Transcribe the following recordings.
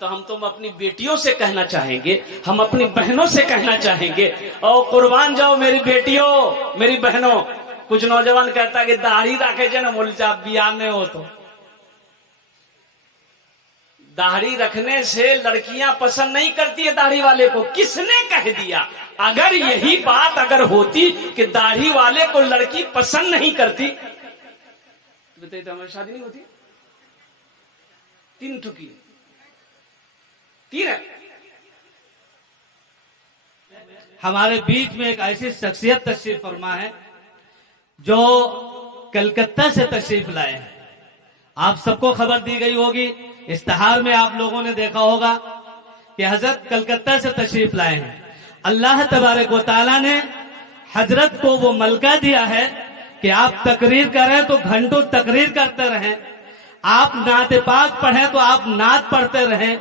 تو ہم تم اپنی بیٹیوں سے کہنا چاہیں گے، ہم اپنی بہنوں سے کہنا چاہیں گے، اور قربان جاؤ میری بیٹیوں میری بہنوں. کچھ نوجوان کہتا ہے کہ داڑھی رکھے جائے نا مول صاحب بیاہ میں ہو تو. داڑھی رکھنے سے لڑکیاں پسند نہیں کرتی ہے داڑھی والے کو. کس نے کہہ دیا؟ اگر یہی بات اگر ہوتی کہ داڑھی والے کو لڑکی پسند نہیں کرتی تو بتائیے تو ہماری شادی نہیں ہوتی. 3 ٹھکی 3 ہے. ہمارے بیچ میں ایک ایسی شخصیت تشریف فرما ہے جو کلکتہ سے تشریف لائے ہیں. آپ سب کو خبر دی گئی ہوگی، اشتہار میں آپ لوگوں نے دیکھا ہوگا کہ حضرت کلکتہ سے تشریف لائے ہیں. اللہ تبارک و تعالیٰ نے حضرت کو وہ ملکہ دیا ہے کہ آپ تقریر کریں تو گھنٹوں تقریر کرتے رہیں، آپ نعت پاک پڑھیں تو آپ نعت پڑھتے رہیں،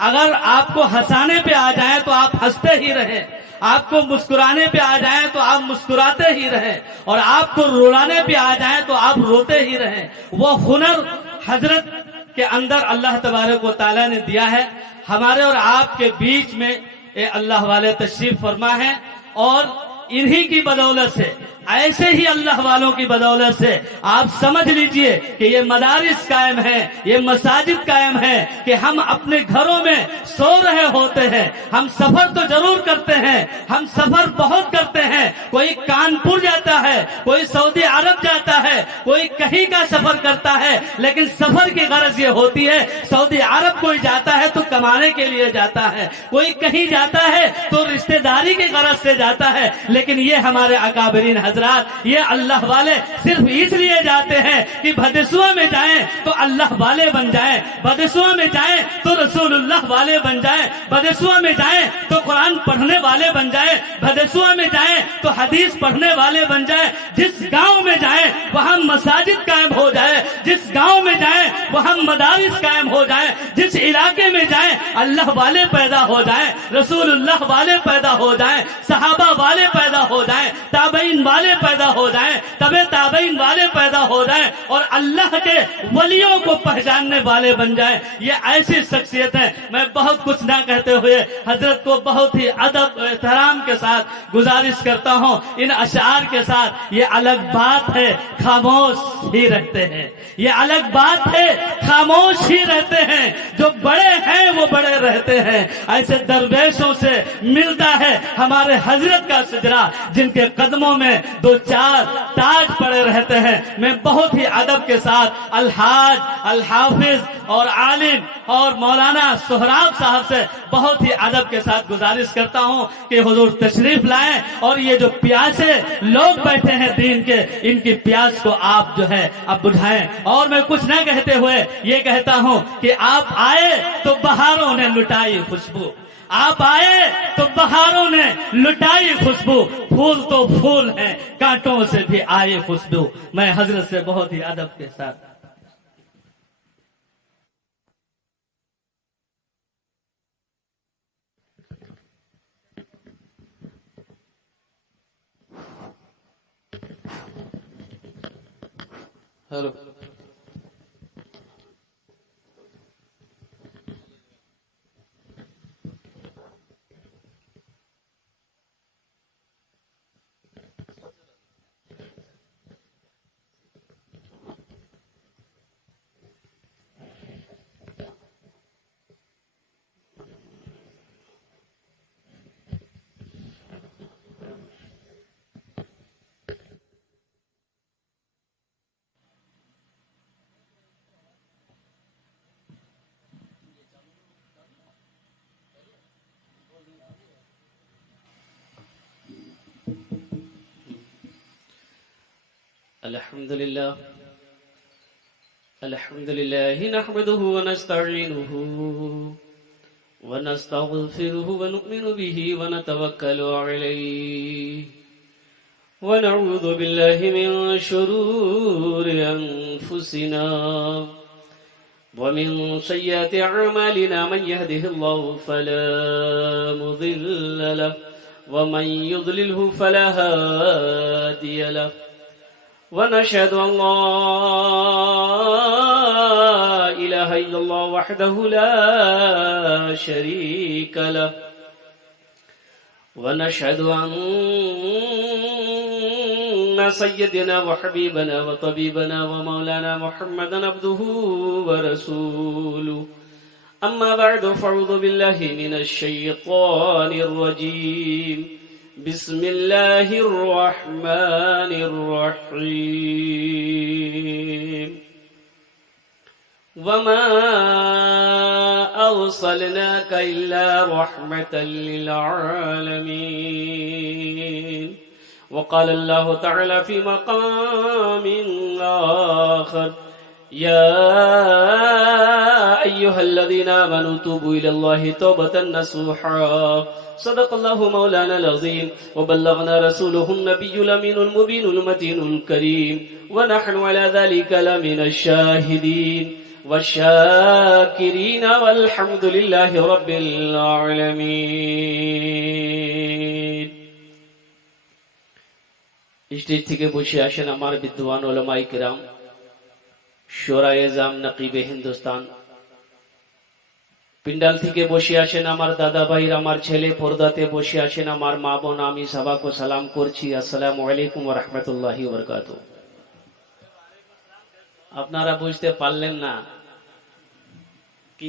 اگر آپ کو ہنسانے پہ آ جائیں تو آپ ہنستے ہی رہیں، آپ کو مسکرانے پہ آ جائیں تو آپ مسکراتے ہی رہیں، اور آپ کو رولانے پہ آ جائیں تو آپ روتے ہی رہیں. وہ ہنر حضرت کے اندر اللہ تبارک و تعالیٰ نے دیا ہے. ہمارے اور آپ کے بیچ میں اللہ والے تشریف فرما ہے، اور انہی کی بدولت سے، ایسے ہی اللہ والوں کی بدولت سے آپ سمجھ لیجئے کہ یہ مدارس قائم ہیں، یہ مساجد قائم ہیں کہ ہم اپنے گھروں میں سو رہے ہوتے ہیں. ہم سفر تو ضرور کرتے ہیں، ہم سفر بہت کرتے ہیں. کوئی کانپور جاتا ہے، کوئی سعودی عرب جاتا ہے، کوئی کہیں کا سفر کرتا ہے، لیکن سفر کی غرض یہ ہوتی ہے سعودی عرب کوئی جاتا ہے تو کمانے کے لیے جاتا ہے، کوئی کہیں جاتا ہے تو رشتہ داری کی غرض سے جاتا ہے. لیکن یہ ہمارے اکابرین حضرات، یہ اللہ والے صرف اس لیے جاتے ہیں کہ بھدسوا میں جائیں تو اللہ والے بن جائیں، بھدسوا میں جائیں تو رسول اللہ والے بن جائیں، بھدسوا میں جائیں تو قرآن پڑھنے والے بن جائیں، بھدسوا میں جائیں تو حدیث پڑھنے والے بن جائیں. جس گاؤں میں جائیں وہاں مساجد قائم ہو جائے، جس گاؤں میں جائیں وہاں مدارس قائم ہو جائیں، جس علاقے میں جائیں اللہ والے پیدا ہو جائیں، رسول اللہ والے پیدا ہو جائیں، صحابہ والے پیدا ہو جائیں، تابعین والے پیدا ہو جائیں، تبع تابعین والے پیدا ہو جائیں، اور اللہ کے ولیوں کو پہچاننے والے بن جائیں. یہ ایسی شخصیت ہے. میں بہت کچھ نہ کہتے ہوئے حضرت کو بہت ہی ادب احترام کے ساتھ گزارش کرتا ہوں ان اشعار کے ساتھ. یہ الگ بات ہے خاموش ہی رہتے ہیں، یہ الگ بات ہے خاموش ہی رہتے ہیں. جو بڑے ہیں وہ بڑے رہتے ہیں. ایسے درویشوں سے ملتا ہے ہمارے حضرت کا سجرا جن کے قدموں میں 2-4 تاج پڑے رہتے ہیں. میں بہت ہی ادب کے ساتھ الحاج الحافظ اور عالم اور مولانا سہراب صاحب سے بہت ہی ادب کے ساتھ گزارش کرتا ہوں کہ حضور تشریف لائیں، اور یہ جو پیاسے لوگ بیٹھے ہیں دین کے، ان کی پیاس کو آپ جو ہے اب بجھائیں. اور میں کچھ نہ کہتے ہوئے یہ کہتا ہوں کہ آپ آئے تو بہاروں نے لٹائی خوشبو، آپ آئے تو بہاروں نے لٹائی خوشبو، پھول تو پھول ہیں کانٹوں سے بھی آئے خوشبو. میں حضرت سے بہت ہی ادب کے ساتھ ہلو الحمد لله نحمده ونستعينه ونستغفره ونؤمن به ونتوكل عليه ونعوذ بالله من شرور أنفسنا ومن سيئات أعمالنا. من يهده الله فلا مضل له ومن يضلله فلا هادي له. ونشهد أن لا إله إلا الله وحده لا شريك له ونشهد أن سيدنا وحبيبنا وطبيبنا ومولانا محمدا عبده ورسوله أما بعد فأعوذ بالله من الشيطان الرجيم بسم الله الرحمن الرحيم وما أرسلناك إلا رحمة للعالمين وقال الله تعالى في مقام آخر يا أيها الذين آمنوا توبوا إلى الله توبة نصوحا صدق الله مولانا العظيم وبلغنا رسوله النبي الأمين المبين المتين الكريم ونحن على ذلك لمن الشاهدين والشاكرين والحمد لله رب العالمين اسٹیج থেকে বসে আসেন আমার বিদ্বান উলামায়ে কিরাম শোরায়ে জাম নকিবে হিন্দুস্তান পিন্ডাল থেকে বসে আসেন আমার দাদা ভাইরা আমার ছেলে পর্দাতে বসে আসেন আমার মা বোন আমি সবাইকে সালাম করছি আসসালামু আলাইকুম ওয়া রাহমাতুল্লাহি ওয়া বারাকাতুহু আপনারা বুঝতে পারলেন না কি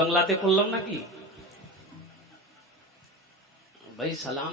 বাংলাতে করলাম নাকি ভাই সালাম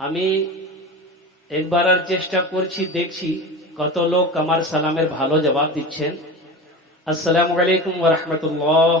আমি একবার আর চেষ্টা করছি দেখছি কত লোক আমার সালামের ভালো জবাব দিচ্ছেন আসসালামু আলাইকুম ওয়া রাহমাতুল্লাহ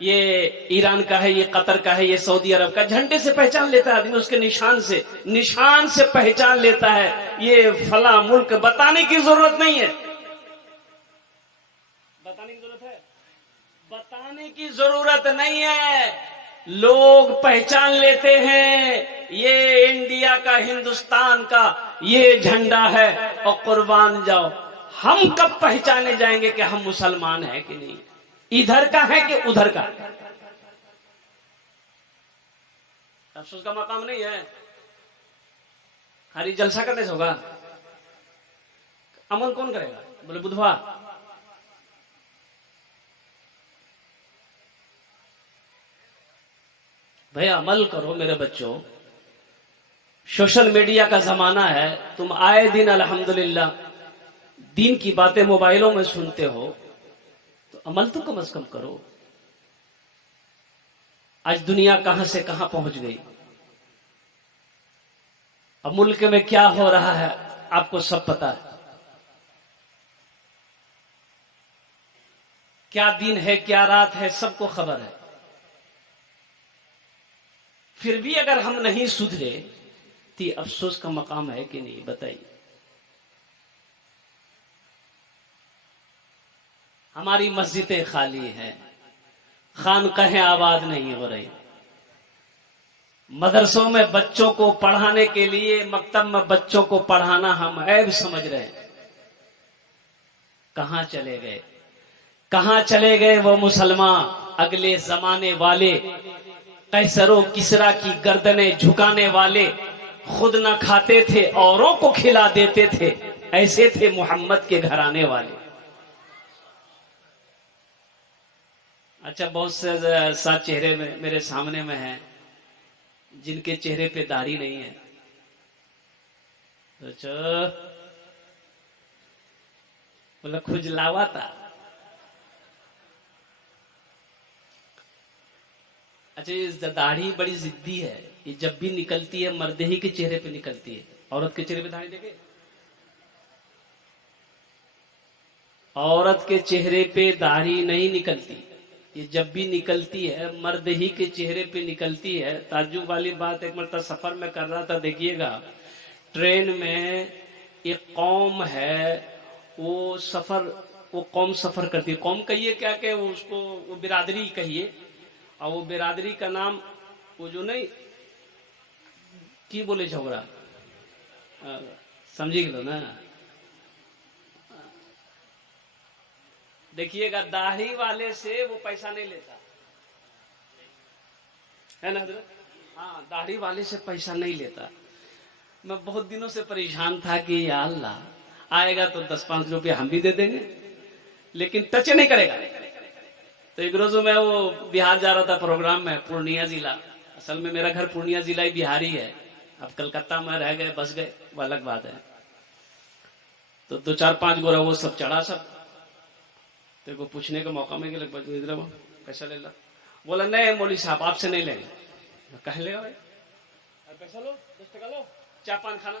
یہ ایران کا ہے، یہ قطر کا ہے، یہ سعودی عرب کا، جھنڈے سے پہچان لیتا ہے آدمی، اس کے نشان سے پہچان لیتا ہے یہ فلاں ملک۔ بتانے کی ضرورت نہیں ہے، بتانے کی ضرورت نہیں ہے، لوگ پہچان لیتے ہیں یہ انڈیا کا، ہندوستان کا یہ جھنڈا ہے، اور قربان جاؤ ہم کب پہچانے جائیں گے کہ ہم مسلمان ہیں کہ نہیں، ادھر کا ہے کہ ادھر کا؟ افسوس کا مقام نہیں ہے، خالی جلسہ کرنے سے ہوگا؟ عمل کون کرے گا؟ بولے بدھوار۔ بھائی عمل کرو میرے بچوں، سوشل میڈیا کا زمانہ ہے، تم آئے دن الحمدللہ دین کی باتیں موبائلوں میں سنتے ہو، تو عمل تو کم از کم کرو۔ آج دنیا کہاں سے کہاں پہنچ گئی، اب ملک میں کیا ہو رہا ہے آپ کو سب پتا ہے، کیا دن ہے کیا رات ہے سب کو خبر ہے۔ پھر بھی اگر ہم نہیں سدھرے تو یہ افسوس کا مقام ہے کہ نہیں؟ بتائیے۔ ہماری مسجدیں خالی ہیں، خانقاہیں آباد نہیں ہو رہی، مدرسوں میں بچوں کو پڑھانے کے لیے، مکتب میں بچوں کو پڑھانا ہم عیب سمجھ رہے ہیں۔ کہاں چلے گئے، کہاں چلے گئے وہ مسلمان اگلے زمانے والے، قیصر و کسریٰ کی گردنیں جھکانے والے، خود نہ کھاتے تھے اوروں کو کھلا دیتے تھے، ایسے تھے محمد کے گھرانے والے۔ اچھا بہت سے سات چہرے میں میرے سامنے میں ہیں جن کے چہرے پہ داڑھی نہیں ہے، اچھا بولا کھجلاوا تھا۔ اچھا یہ داڑھی بڑی ضدی ہے، یہ جب بھی نکلتی ہے مرد ہی کے چہرے پہ نکلتی ہے، عورت کے چہرے پہ داڑھی دیکھے؟ عورت کے چہرے پہ داڑھی نہیں نکلتی، یہ جب بھی نکلتی ہے مرد ہی کے چہرے پہ نکلتی ہے۔ تعجب والی بات، ایک مرتبہ سفر میں کر رہا تھا، دیکھیے گا ٹرین میں ایک قوم ہے، وہ قوم سفر کرتی ہے، قوم کہیے کیا کہ اس کو وہ برادری کہیے، اور وہ برادری کا نام وہ جو نہیں کی بولے جھگڑا، سمجھے گا نا؟ دیکھیے گا داڑھی والے سے وہ پیسہ نہیں لیتا ہے نا حضرت؟ ہاں داڑھی والے سے پیسہ نہیں لیتا۔ میں بہت دنوں سے پریشان تھا کہ یا اللہ آئے گا تو 10-5 روپے ہم بھی دے دیں گے، لیکن ٹچ نہیں کرے گا۔ تو ایک روز میں وہ بہار جا رہا تھا پروگرام میں، پورنیہ ضلع، اصل میں میرا گھر پورنیہ ضلع ہی بہاری ہے، اب کلکتہ میں رہ گئے بس گئے وہ الگ بات ہے۔ تو 2-4-5 گورا وہ سب چڑھا، سب تو کو پوچھنے کا موقع میں کہ لگ بھگ ادھر پیسہ لے لا، بولا نہیں مولوی صاحب آپ سے نہیں لیں گے۔ کہہ لے گا بھائی پیسہ لو، 10 ٹکا لو، چائے پان کھانا۔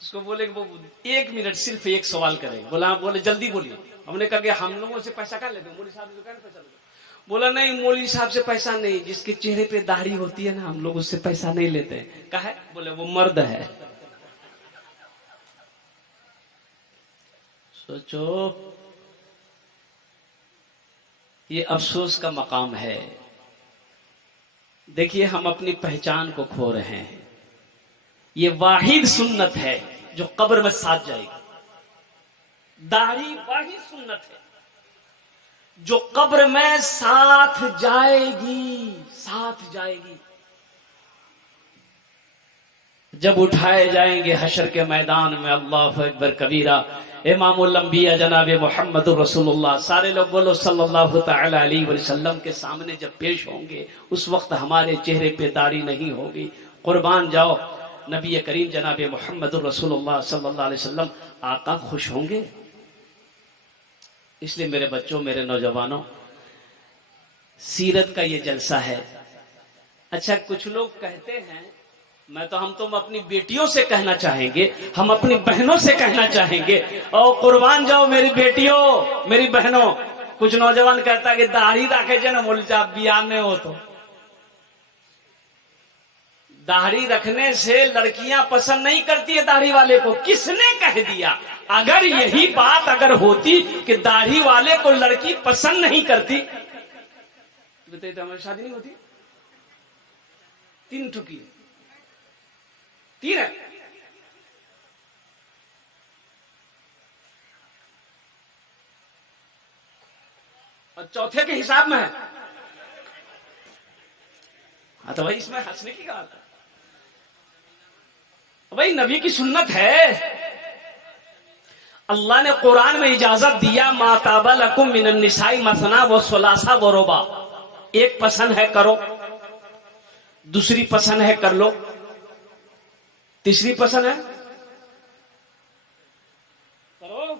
اس کو بولے کہ وہ 1 منٹ صرف ایک سوال کرے، بولا بولے جلدی بولیے۔ ہم نے کہا کہ ہم لوگوں سے پیسہ کہاں لیتے ہیں، مولوی صاحب سے پیسہ لیتے؟ بولا نہیں مولوی صاحب سے پیسہ نہیں، جس کے چہرے پہ داڑھی ہوتی ہے نا ہم لوگ اس سے پیسہ نہیں لیتے۔ کہا بولے وہ مرد ہے۔ سوچو یہ افسوس کا مقام ہے۔ دیکھیے ہم اپنی پہچان کو کھو رہے ہیں۔ یہ واحد سنت ہے جو قبر میں ساتھ جائے گی، داڑھی واحد سنت ہے جو قبر میں ساتھ جائے گی، ساتھ جائے گی۔ جب اٹھائے جائیں گے حشر کے میدان میں، اللہ اکبر کبیرہ، امام الانبیاء جناب محمد رسول اللہ، سارے لوگ بولو صلی اللہ تعالی علیہ وسلم کے سامنے جب پیش ہوں گے، اس وقت ہمارے چہرے پہ داڑھی نہیں ہوگی۔ قربان جاؤ نبی کریم جناب محمد رسول اللہ صلی اللہ علیہ وسلم، آقا خوش ہوں گے؟ اس لیے میرے بچوں، میرے نوجوانوں، سیرت کا یہ جلسہ ہے۔ اچھا کچھ لوگ کہتے ہیں، میں تو ہم تم اپنی بیٹیوں سے کہنا چاہیں گے، ہم اپنی بہنوں سے کہنا چاہیں گے، اور قربان جاؤ میری بیٹیوں میری بہنوں، کچھ نوجوان کہتا کہ داڑھی رکھے جو نا مول صاحب بیاہ میں ہو تو داڑھی رکھنے سے لڑکیاں پسند نہیں کرتی ہے داڑھی والے کو. کس نے کہہ دیا؟ اگر یہی بات اگر ہوتی کہ داڑھی والے کو لڑکی پسند نہیں کرتی تو ہماری شادی نہیں ہوتی. 3 ٹھکی 3 ہے. اور چوتھے کے حساب میں ہے. ہاں تو بھائی اس میں ہنسنے کی بات ہے. بھائی نبی کی سنت ہے. اللہ نے قرآن میں اجازت دیا ما طاب لکم من النساء مثنی و ثلاث و رباع. ایک پسند ہے کرو, دوسری پسند ہے کر لو, تیسری پسند ہے کرو,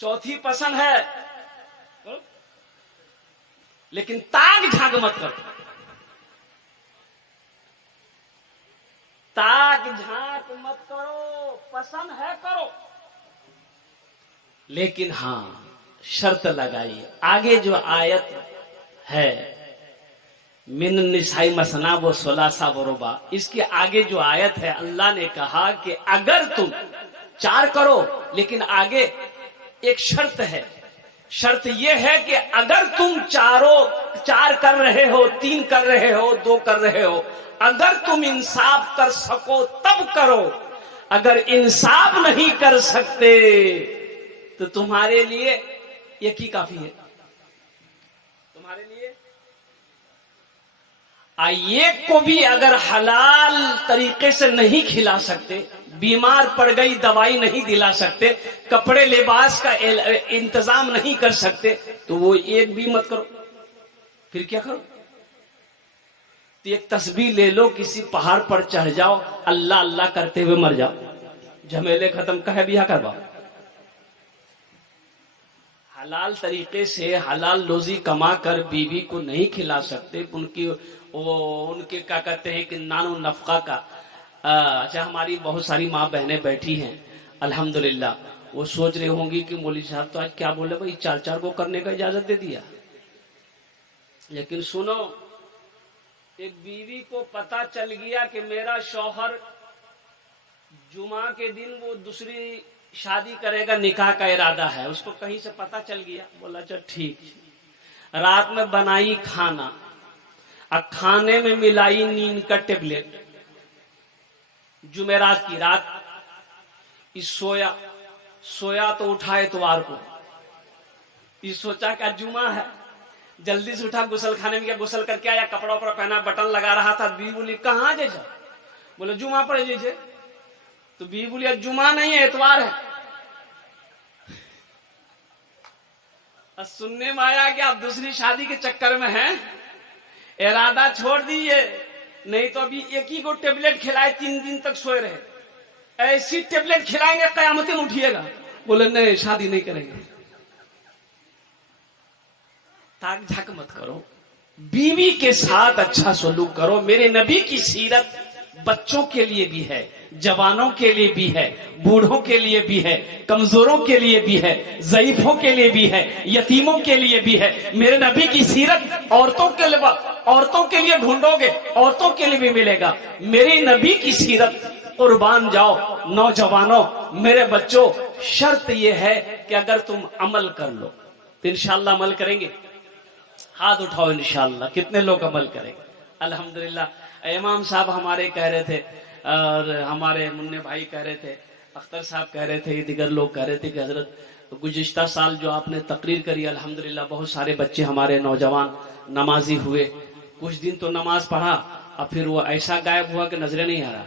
چوتھی پسند ہے کرو. لیکن تاگ جھاگ مت کرو. تاگ جھانک مت کرو. پسند ہے کرو, لیکن ہاں شرط لگائی. آگے جو آیت ہے من النساء مثنی و ثلاث و رباع, اس کے آگے جو آیت ہے اللہ نے کہا کہ اگر تم 4 کرو, لیکن آگے ایک شرط ہے. شرط یہ ہے کہ اگر تم 4 کر رہے ہو, 3 کر رہے ہو, 2 کر رہے ہو, اگر تم انصاف کر سکو تب کرو. اگر انصاف نہیں کر سکتے تو تمہارے لیے ایک ہی کافی ہے. تمہارے لیے ایک کو بھی اگر حلال طریقے سے نہیں کھلا سکتے, بیمار پڑ گئی دوائی نہیں دلا سکتے, کپڑے لباس کا انتظام نہیں کر سکتے, تو وہ ایک بھی مت کرو. پھر کیا کرو؟ تو ایک تسبیح لے لو, کسی پہاڑ پر چڑھ جاؤ, اللہ اللہ کرتے ہوئے مر جاؤ, جھمیلے ختم. کہے بیاہ کرواؤ. حلال طریقے سے حلال روزی کما کر بیوی کو نہیں کھلا سکتے, ان کے کیا کہتے ہیں کہ نانو نفقہ کا. اچھا ہماری بہت ساری ماں بہنیں بیٹھی ہیں الحمدللہ, وہ سوچ رہے ہوں گی کہ مولوی صاحب تو آج کیا بولے بھائی 4 کو کرنے کا اجازت دے دیا. لیکن سنو, ایک بیوی کو پتا چل گیا کہ میرا شوہر جمعہ کے دن وہ دوسری شادی کرے گا, نکاح کا ارادہ ہے, اس کو کہیں سے پتا چل گیا, بولا چل ٹھیک. رات میں بنائی کھانا, اب کھانے میں ملائی نیند کا ٹیبلٹ. جمعرات کی رات اس سویا تو اٹھا اتوار کو. یہ سوچا کہ جمعہ ہے, جلدی سے اٹھا, غسل خانے میں گیا, غسل کر کے آیا, کپڑا وپڑا پہنا, بٹن لگا رہا تھا. بیوی بولی کہاں جے جا؟ بولے جمعہ پڑھ لیجیے. تو بیوی بولی جمعہ نہیں ہے اتوار ہے. سننے میں آیا کہ آپ دوسری شادی کے چکر میں ہیں, ارادہ چھوڑ دیجیے, نہیں تو ابھی ایک ہی کو ٹیبلٹ کھلائے 3 دن تک سوئے رہے. ایسی ٹیبلٹ کھلائیں گے قیامت میں اٹھیے گا. بولے نہیں شادی نہیں کریں گے. تاک جھاک مت کرو, بیوی کے ساتھ اچھا سلوک کرو. میرے نبی کی سیرت بچوں کے لیے بھی ہے, جوانوں کے لیے بھی ہے, بوڑھوں کے لیے بھی ہے, کمزوروں کے لیے بھی ہے, ضعیفوں کے لیے بھی ہے, یتیموں کے لیے بھی ہے. میرے نبی کی سیرت عورتوں کے لیے ڈھونڈو گے, عورتوں کے لیے بھی ملے گا. میری نبی کی سیرت قربان جاؤ. نوجوانوں, میرے بچوں, شرط یہ ہے کہ اگر تم عمل کر لو تو انشاءاللہ عمل کریں گے. ہاتھ اٹھاؤ انشاءاللہ, کتنے لوگ عمل کریں گے؟ الحمدللہ. امام صاحب ہمارے کہہ رہے تھے, اور ہمارے منع بھائی کہہ رہے تھے, اختر صاحب کہہ رہے تھے, دیگر لوگ کہہ رہے تھے کہ حضرت گزشتہ سال جو آپ نے تقریر کری الحمدللہ بہت سارے بچے ہمارے نوجوان نمازی ہوئے. کچھ دن تو نماز پڑھا, اور پھر وہ ایسا غائب ہوا کہ نظریں نہیں آ رہا.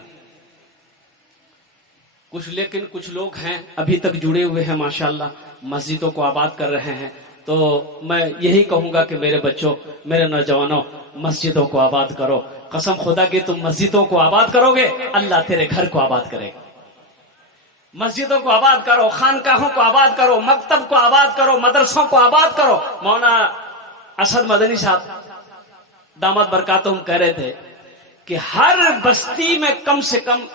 لیکن کچھ لوگ ہیں ابھی تک جڑے ہوئے ہیں ماشاءاللہ, مسجدوں کو آباد کر رہے ہیں. تو میں یہی کہوں گا کہ میرے بچوں, میرے نوجوانوں, مسجدوں کو آباد کرو. قسم خدا کی تم مسجدوں کو آباد کرو گے, اللہ تیرے گھر کو آباد کرے گا. مسجدوں کو آباد کرو, خانقاہوں کو آباد کرو, مکتب کو آباد کرو, مدرسوں کو آباد کرو. مولانا اسد مدنی صاحب دامت برکاتہم کہہ رہے تھے کہ ہر بستی میں کم سے کم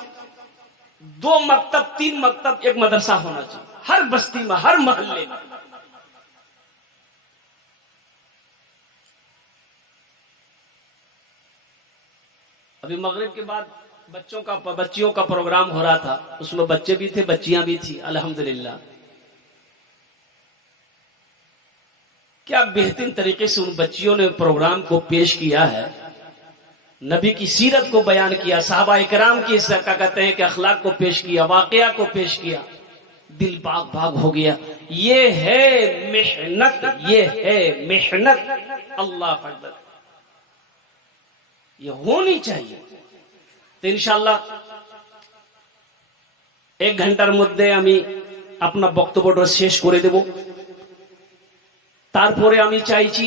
2 مکتب 3 مکتب 1 مدرسہ ہونا چاہیے. ہر بستی میں, ہر محلے میں. ابھی مغرب کے بعد بچیوں کا پروگرام ہو رہا تھا، اس میں بچے بھی تھے، بچیاں بھی تھی، الحمدللہ۔ کیا بہترین طریقے سے ان بچیوں نے پروگرام کو پیش کیا ہے، نبی کی سیرت کو بیان کیا، صحابہ اکرام کی کیا کہتے ہیں کہ اخلاق کو پیش کیا، واقعہ کو پیش کیا، دل باغ باغ ہو گیا۔ یہ ہے محنت، یہ ہے محنت، اللہ اکبر، یہ ہونی چاہیے۔ تو انشاءاللہ 1 ঘন্টার মধ্যে আমি আপনার বক্তব্যটা শেষ করে দেব। তারপরে আমি চাইছি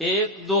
1 2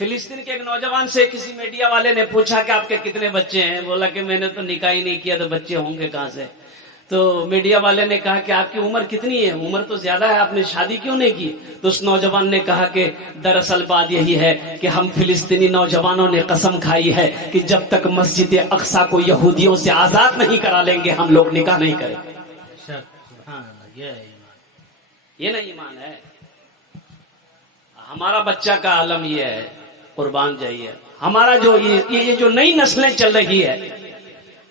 فلسطین کے ایک نوجوان سے کسی میڈیا والے نے پوچھا کہ آپ کے کتنے بچے ہیں؟ بولا کہ میں نے تو نکاح ہی نہیں کیا، تو بچے ہوں گے کہاں سے؟ تو میڈیا والے نے کہا کہ آپ کی عمر کتنی ہے؟ عمر تو زیادہ ہے، آپ نے شادی کیوں نہیں کی؟ تو اس نوجوان نے کہا کہ دراصل بات یہی ہے کہ ہم فلسطینی نوجوانوں نے قسم کھائی ہے کہ جب تک مسجد اقصی کو یہودیوں سے آزاد نہیں کرا لیں گے ہم لوگ نکاح نہیں کریں گے۔ سبحان اللہ، یہ ہے ایمان۔ یہ نہیں ایمان ہے۔ ہمارا بچہ کا عالم یہ ہے، قربان جائیے، ہمارا جو یہ جو نئی نسلیں چل رہی ہے،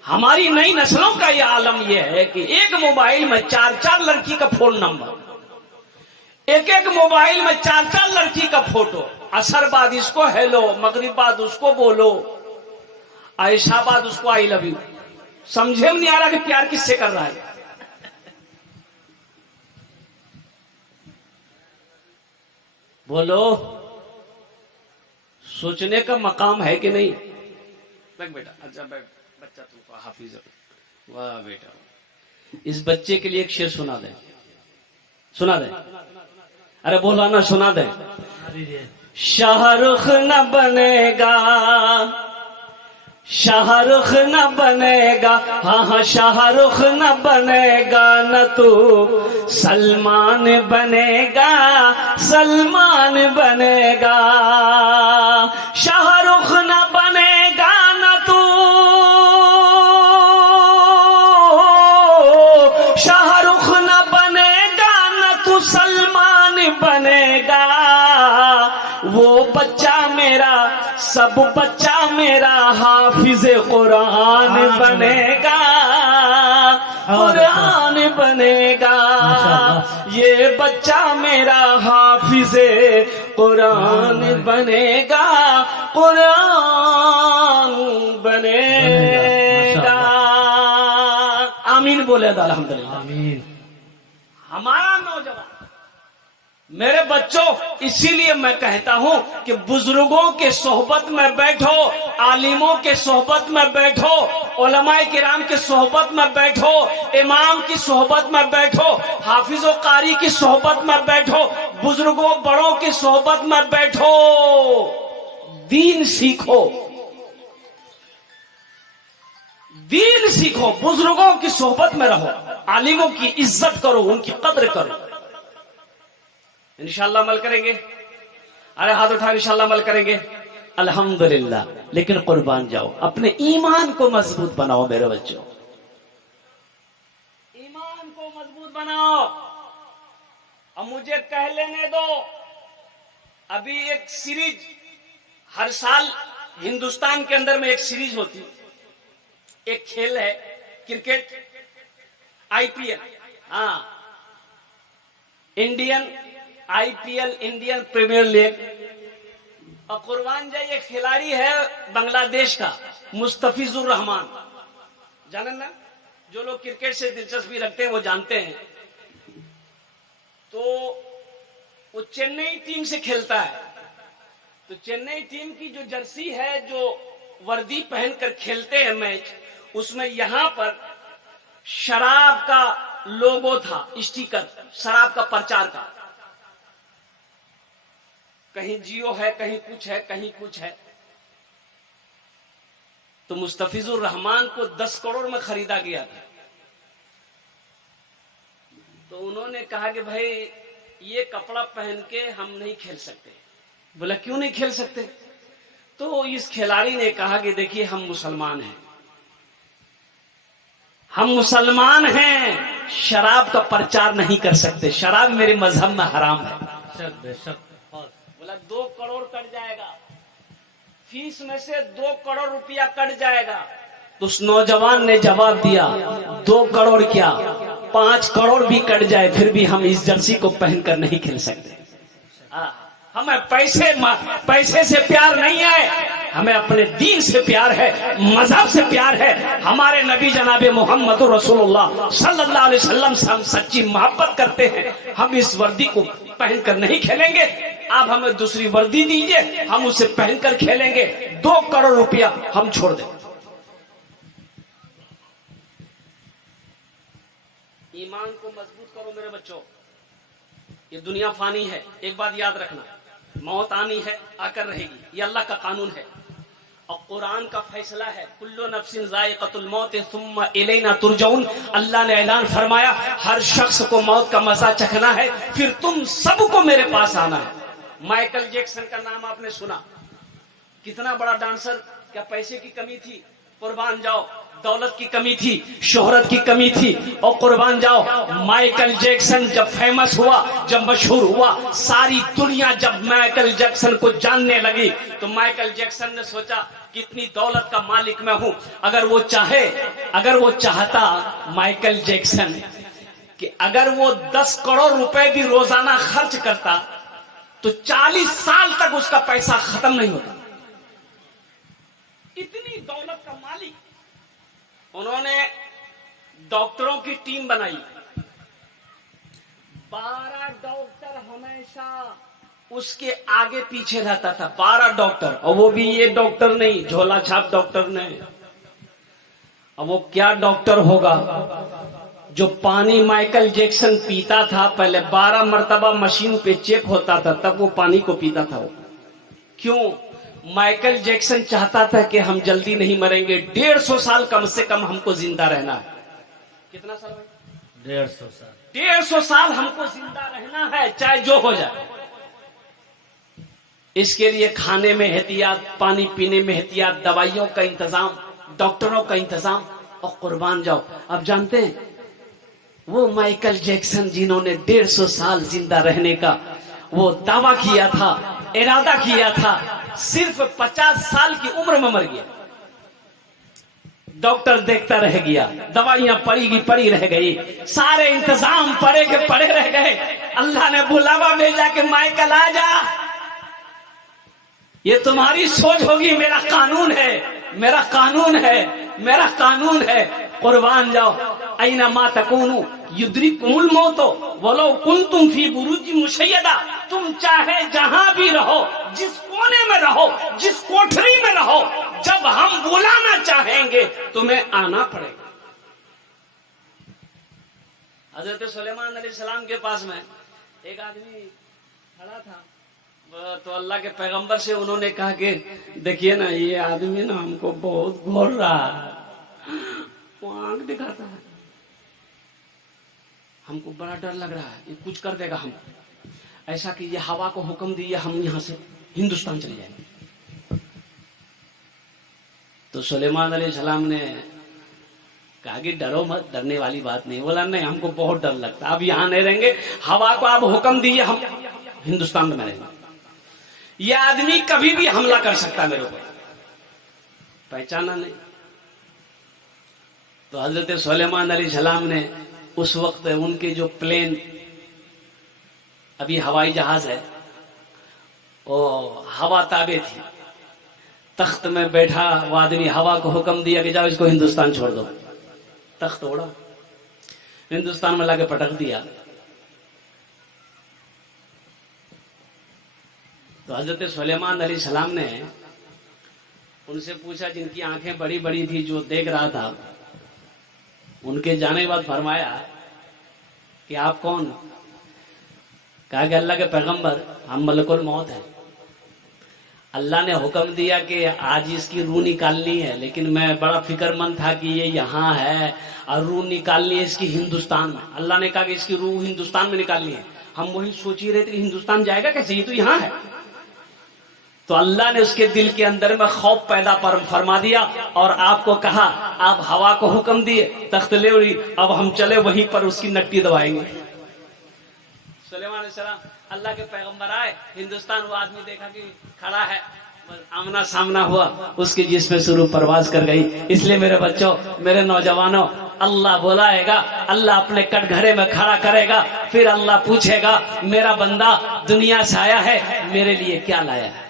ہماری نئی نسلوں کا یہ عالم یہ ہے کہ ایک موبائل میں 4 لڑکی کا فون نمبر، ایک موبائل میں 4 لڑکی کا فوٹو، عصر بعد اس کو ہیلو، مغرب بعد اس کو بولو، عائشہ بعد اس کو آئی لو یو۔ سمجھے نہیں آ رہا کہ پیار کس سے کر رہا ہے؟ بولو، سوچنے کا مقام ہے کہ نہیں؟ بیٹا اچھا بچہ تو حافظ ہے، واہ بیٹا، اس بچے کے لیے ایک شعر سنا دیں، سنا دیں، ارے بولا نا، سنا دیں۔ شاہ رخ نہ بنے گا، شاہ رخ نہ بنے گا، ہاں ہاں شاہ رخ نہ بنے گا، نہ تو سلمان بنے گا، سلمان بنے گا۔ شاہ رخ نہ بنے گا، نہ تو شاہ رخ نہ بنے گا، نہ تو سلمان بنے گا۔ وہ بچہ میرا، سب بچہ میرا حافظ قرآن بنے گا، قرآن بنے گا۔ یہ بچہ میرا حافظ قرآن بنے گا، قرآن بنے گا۔ آمین بولے دا الحمدللہ۔ آمین۔ ہمارا نوجوان، میرے بچوں، اسی لیے میں کہتا ہوں کہ بزرگوں کے صحبت میں بیٹھو، عالموں کے صحبت میں بیٹھو، علماء کرام کے صحبت میں بیٹھو، امام کی صحبت میں بیٹھو، حافظ و قاری کی صحبت میں بیٹھو، بزرگوں بڑوں کی صحبت میں بیٹھو، دین سیکھو، دین سیکھو، بزرگوں کی صحبت میں رہو، عالموں کی عزت کرو، ان کی قدر کرو۔ انشاءاللہ عمل کریں گے؟ ارے ہاتھ اٹھا، انشاءاللہ عمل کریں گے، الحمدللہ۔ لیکن قربان جاؤ، اپنے ایمان کو مضبوط بناؤ میرے بچوں، ایمان کو مضبوط بناؤ۔ اب مجھے کہہ لینے دو، ابھی ایک سیریز ہر سال ہندوستان کے اندر میں ایک سیریز ہوتی، ایک کھیل ہے کرکٹ، IPL، ہاں، IPL انڈین پریمیئر لیگ۔ اور قربان جائے، یہ کھلاڑی ہے بنگلہ دیش کا مستفیض الرحمان، جانیں نا؟ جو لوگ کرکٹ سے دلچسپی رکھتے ہیں وہ جانتے ہیں۔ تو وہ چنئی ٹیم سے کھیلتا ہے، تو چنئی ٹیم کی جو جرسی ہے، جو وردی پہن کر کھیلتے ہیں میچ، اس میں یہاں پر شراب کا لوگو تھا، اسٹیکر، شراب کا پرچار کا، کہیں جیو ہے، کہیں کچھ ہے، کہیں کچھ ہے۔ تو مستفیض الرحمان کو 10 کروڑ میں خریدا گیا تھا۔ تو انہوں نے کہا کہ بھائی یہ کپڑا پہن کے ہم نہیں کھیل سکتے۔ بولا کیوں نہیں کھیل سکتے؟ تو اس کھلاڑی نے کہا کہ دیکھیے ہم مسلمان ہیں، ہم مسلمان ہیں، شراب کا پرچار نہیں کر سکتے، شراب میرے مذہب میں حرام ہے۔ بے شک۔ بولا 2 کروڑ کٹ جائے گا، فیس میں سے 2 کروڑ روپیہ کٹ جائے گا۔ تو اس نوجوان نے جواب دیا، 2 کروڑ کیا، 5 کروڑ بھی کٹ جائے پھر بھی ہم اس جرسی کو پہن کر نہیں کھیل سکتے۔ ہمیں پیسے سے پیار نہیں ہے، ہمیں اپنے دین سے پیار ہے، مذہب سے پیار ہے، ہمارے نبی جناب محمد رسول اللہ صلی اللہ علیہ وسلم سے ہم سچی محبت کرتے ہیں۔ ہم اس وردی کو پہن کر نہیں کھیلیں گے، آپ ہمیں دوسری وردی دیجئے، ہم اسے پہن کر کھیلیں گے، 2 کروڑ روپیہ ہم چھوڑ دیں۔ ایمان کو مضبوط کرو میرے بچوں، یہ دنیا فانی ہے، ایک بات یاد رکھنا، موت آنی ہے، آ کر رہے گی، یہ اللہ کا قانون ہے اور قرآن کا فیصلہ ہے، کل نفس ذائقۃ الموت ثم الینا ترجعون۔ اللہ نے اعلان فرمایا ہر شخص کو موت کا مزہ چکھنا ہے، پھر تم سب کو میرے پاس آنا ہے۔ مائیکل جیکسن کا نام آپ نے سنا، کتنا بڑا ڈانسر، کیا پیسے کی کمی تھی؟ قربان جاؤ، دولت کی کمی تھی، شہرت کی کمی تھی، اور قربان جاؤ مائیکل جیکسن جب فیمس ہوا، جب مشہور ہوا، ساری دنیا جب مائیکل جیکسن کو جاننے لگی تو مائیکل جیکسن نے سوچا کتنی دولت کا مالک میں ہوں، اگر وہ چاہتا مائیکل جیکسن کہ اگر وہ 10 کروڑ روپے بھی روزانہ خرچ کرتا تو 40 سال تک اس کا پیسہ ختم نہیں ہوتا، اتنی دولت کا مالک۔ انہوں نے ڈاکٹروں کی ٹیم بنائی، 12 ڈاکٹر ہمیشہ اس کے آگے پیچھے رہتا تھا، 12 ڈاکٹر، اور وہ بھی یہ ڈاکٹر نہیں جھولا چھاپ ڈاکٹر نہیں۔ اب وہ کیا ڈاکٹر ہوگا جو پانی مائیکل جیکسن پیتا تھا، پہلے 12 مرتبہ مشین پہ چیک ہوتا تھا تب وہ پانی کو پیتا تھا۔ وہ کیوں؟ مائیکل جیکسن چاہتا تھا کہ ہم جلدی نہیں مریں گے، 150 سال کم سے کم ہم کو زندہ رہنا ہے۔ کتنا سال بھائی؟ 150 سال۔ 150 سال ہم کو زندہ رہنا ہے، چاہے جو ہو جائے۔ اس کے لیے کھانے میں احتیاط، پانی پینے میں احتیاط، دوائیوں کا انتظام، ڈاکٹروں کا انتظام، اور قربان جاؤ اب جانتے ہیں وہ مائیکل جیکسن جنہوں نے 150 سال زندہ رہنے کا وہ دعویٰ کیا تھا، ارادہ کیا تھا، صرف 50 سال کی عمر میں مر گیا۔ ڈاکٹر دیکھتا رہ گیا، دوائیاں پڑی رہ گئی، سارے انتظام پڑے رہ گئے۔ اللہ نے بلاوا بھیجا کہ مائیکل آ جا، یہ تمہاری سوچ ہوگی، میرا قانون ہے، میرا قانون ہے، میرا قانون ہے۔ قربان جاؤ، اینما تکونوا یدرککم الموت ولو کنتم فی بروج مشیدہ، تم چاہے جہاں بھی رہو، جس کونے میں رہو، جس کوٹھری میں رہو، جب ہم بلانا چاہیں گے تمہیں آنا پڑے گا۔ حضرت سلیمان علیہ السلام کے پاس میں ایک آدمی کھڑا تھا، تو اللہ کے پیغمبر سے انہوں نے کہا کہ دیکھیے نا یہ آدمی نا ہم کو بہت گھور رہا ہے، وہ آنکھ دکھاتا ہے، ہم کو بڑا ڈر لگ رہا ہے، یہ کچھ کر دے گا ہم، ایسا کہ یہ ہوا کو حکم دیے ہم یہاں سے ہندوستان چلے جائیں گے۔ تو سلیمان علیہ السلام نے کہا کہ ڈرو مت، ڈرنے والی بات نہیں۔ بولا نہیں ہم کو بہت ڈر لگتا، اب یہاں نہیں رہیں گے، ہوا کو آپ حکم دیے ہم ہندوستان میں رہیں گے۔ یہ آدمی کبھی بھی حملہ کر سکتا میرے اوپر، پہچانا نہیں۔ تو حضرت سلیمان علیہ السلام نے اس وقت ان کے جو پلین، ابھی ہوائی جہاز ہے، وہ ہوا تابع تھی، تخت میں بیٹھا وہ آدمی ہوا کو حکم دیا کہ جاؤ اس کو ہندوستان چھوڑ دو، تخت اڑا، ہندوستان میں لا کے پٹک دیا۔ تو حضرت سلیمان علیہ السلام نے ان سے پوچھا، جن کی آنکھیں بڑی بڑی تھی جو دیکھ رہا تھا، ان کے جانے کے بعد فرمایا کہ آپ کون؟ کہا کہ اللہ کے پیغمبر، ہم ملک الموت ہیں، اللہ نے حکم دیا کہ آج اس کی روح نکالنی ہے، لیکن میں بڑا فکر مند تھا کہ یہ یہاں ہے اور روح نکالنی ہے اس کی ہندوستان میں۔ اللہ نے کہا کہ اس کی روح ہندوستان میں نکالنی ہے، ہم وہی سوچ ہی رہے تھے کہ ہندوستان جائے گا کیسے، یہ تو یہاں ہے۔ تو اللہ نے اس کے دل کے اندر میں خوف پیدا فرما دیا اور آپ کو کہا، آپ ہوا کو حکم دیے، تخت لے اڑی، اب ہم چلے وہیں پر اس کی نٹی دبائیں گے۔ سلیمان علیہ السلام اللہ کے پیغمبر آئے ہندوستان، وہ آدمی دیکھا کہ کھڑا ہے، آمنا سامنا ہوا، اس کی جسم سے روح پرواز کر گئی۔ اس لیے میرے بچوں، میرے نوجوانوں، اللہ بلائے گا، اللہ اپنے کٹ گھرے میں کھڑا کرے گا، پھر اللہ پوچھے گا میرا بندہ دنیا سے آیا ہے، میرے لیے کیا لایا ہے؟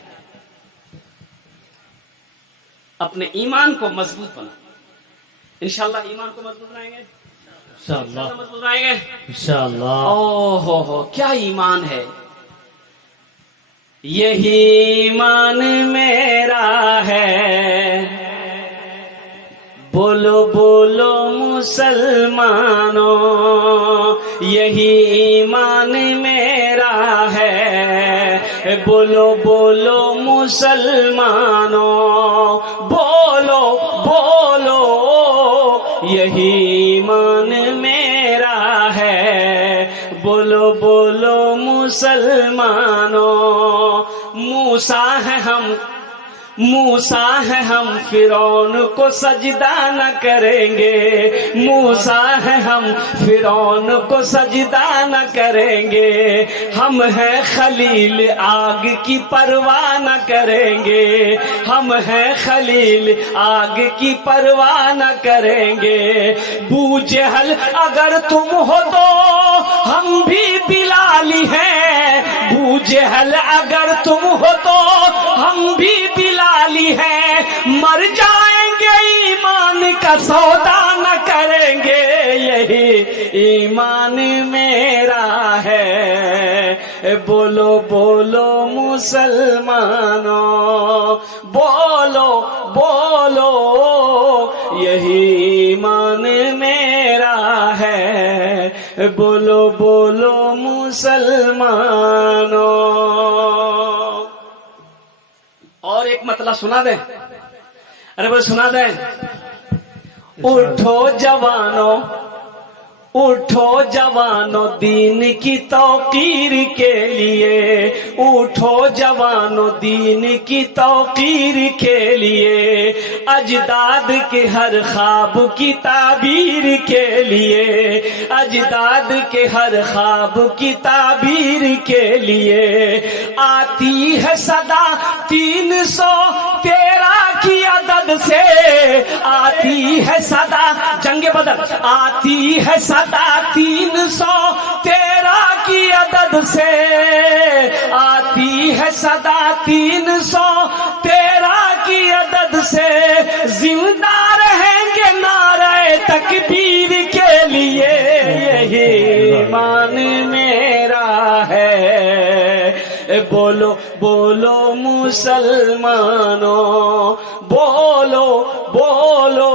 اپنے ایمان کو مضبوط بنا، انشاءاللہ ایمان کو مضبوط بنائیں گے، انشاءاللہ مضبوط بنائیں گے انشاءاللہ۔ اوہ ہو کیا ایمان ہے، یہی ایمان میرا ہے، بولو بولو مسلمانوں، یہی ایمان میرا ہے، بولو بولو مسلمانوں، بولو بولو یہی ایمان میرا ہے، بولو بولو مسلمانوں، موسیٰ ہے ہم فرعون کو سجدہ نہ کریں گے، موسیٰ ہے ہم فرعون کو سجدہ نہ کریں گے، ہم ہیں خلیل آگ کی پرواہ نہ کریں گے، ہم ہیں خلیل آگ کی پرواہ نہ کریں گے، بو جہل اگر تم ہو تو ہم بھی بلالی ہیں، بو جہل اگر تم ہو تو ہم بھی بلالی ہیں، مر جائیں گے ایمان کا سودا نہ کریں گے، یہی ایمان میرا ہے، بولو بولو مسلمانوں، بولو بولو یہی ایمان میرا ہے، بولو بولو مسلمانوں۔ اور ایک مطلب سنا دیں، ارے بھائی سنا دیں، اٹھو جوانوں، اٹھو جوانوں دین کی توقیر کے لیے، اٹھو جوانوں دین کی توقیر کے لیے، اجداد کے ہر خواب کی تعبیر کے لیے، اجداد کے ہر خواب کی تعبیر کے لیے، آتی ہے صدا 313 کی عدد سے، آتی ہے صدا جنگ بدر، آتی ہے صدا 313 کی عدد سے، آتی ہے صدا 313 کی عدد سے، زندہ رہیں گے نعرہ تکبیر کے لیے، یہی ایمان میرا ہے، بولو بولو مسلمانوں، بولو بولو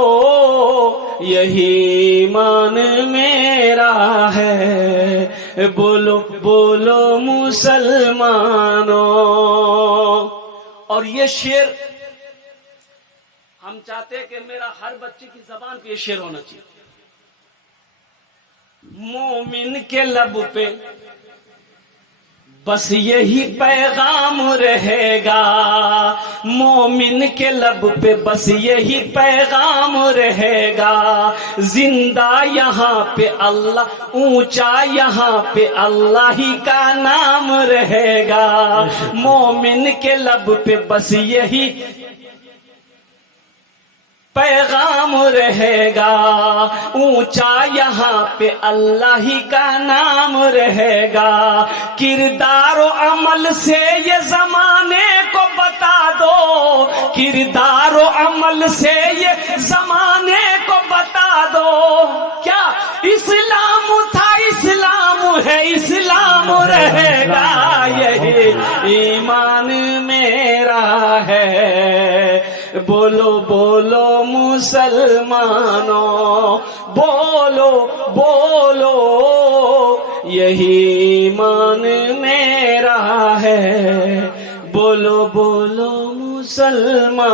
یہی ایمان میرا ہے، بولو بولو مسلمانوں۔ اور یہ شعر ہم چاہتے ہیں کہ میرا ہر بچے کی زبان پہ یہ شعر ہونا چاہیے، مومن کے لب پہ بس یہی پیغام رہے گا، مومن کے لب پہ بس یہی پیغام رہے گا، زندہ یہاں پہ اللہ، اونچا یہاں پہ اللہ ہی کا نام رہے گا، مومن کے لب پہ بس یہی پیغام رہے گا، اونچا یہاں پہ اللہ ہی کا نام رہے گا، کردار و عمل سے یہ زمانے کو بتا دو، کردار و عمل سے یہ زمانے کو بتا دو، کیا اسلام تھا اسلام ہے اسلام رہے گا، یہی ایمان میرا ہے، بولو بولو مسلمانوں، بولو بولو یہی ایمان میرا ہے، بولو بولو مسلمانوں۔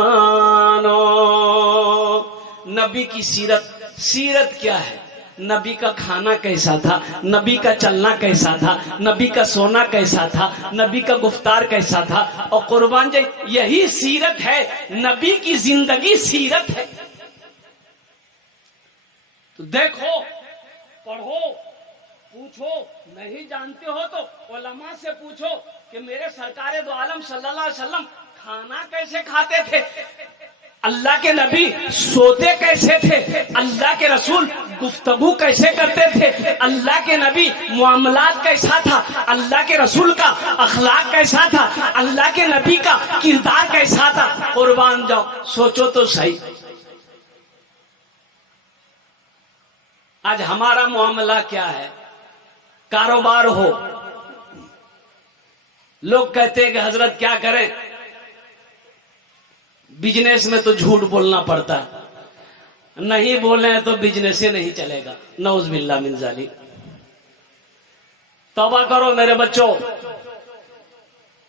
نبی کی سیرت کیا ہے؟ نبی کا کھانا کیسا تھا، نبی کا چلنا کیسا تھا، نبی کا سونا کیسا تھا، نبی کا گفتار کیسا تھا، اور قربان جی یہی سیرت ہے، نبی کی زندگی سیرت ہے۔ تو دیکھو، پڑھو، پوچھو، نہیں جانتے ہو تو علماء سے پوچھو کہ میرے سرکار دو عالم صلی اللہ علیہ وسلم کھانا کیسے کھاتے تھے، اللہ کے نبی سوتے کیسے تھے، اللہ کے رسول گفتگو کیسے کرتے تھے، اللہ کے نبی معاملات کیسا تھا، اللہ کے رسول کا اخلاق کیسا تھا، اللہ کے نبی کا کردار کیسا تھا، قربان جاؤ سوچو تو صحیح۔ آج ہمارا معاملہ کیا ہے؟ کاروبار ہو، لوگ کہتے ہیں کہ حضرت کیا کریں، بزنس میں تو جھوٹ بولنا پڑتا ہے، نہیں بولے تو بزنس ہی نہیں چلے گا، نعوذ باللہ من ذالک۔ توبہ کرو میرے بچوں،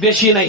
বেশি নাই,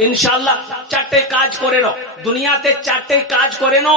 ইনশাআল্লাহ। চারটে কাজ করে নাও, দুনিয়াতে চারটে কাজ করে নাও,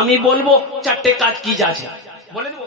আমি বলবো চারটে কাজ কি আছে বলে দেবো।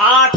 8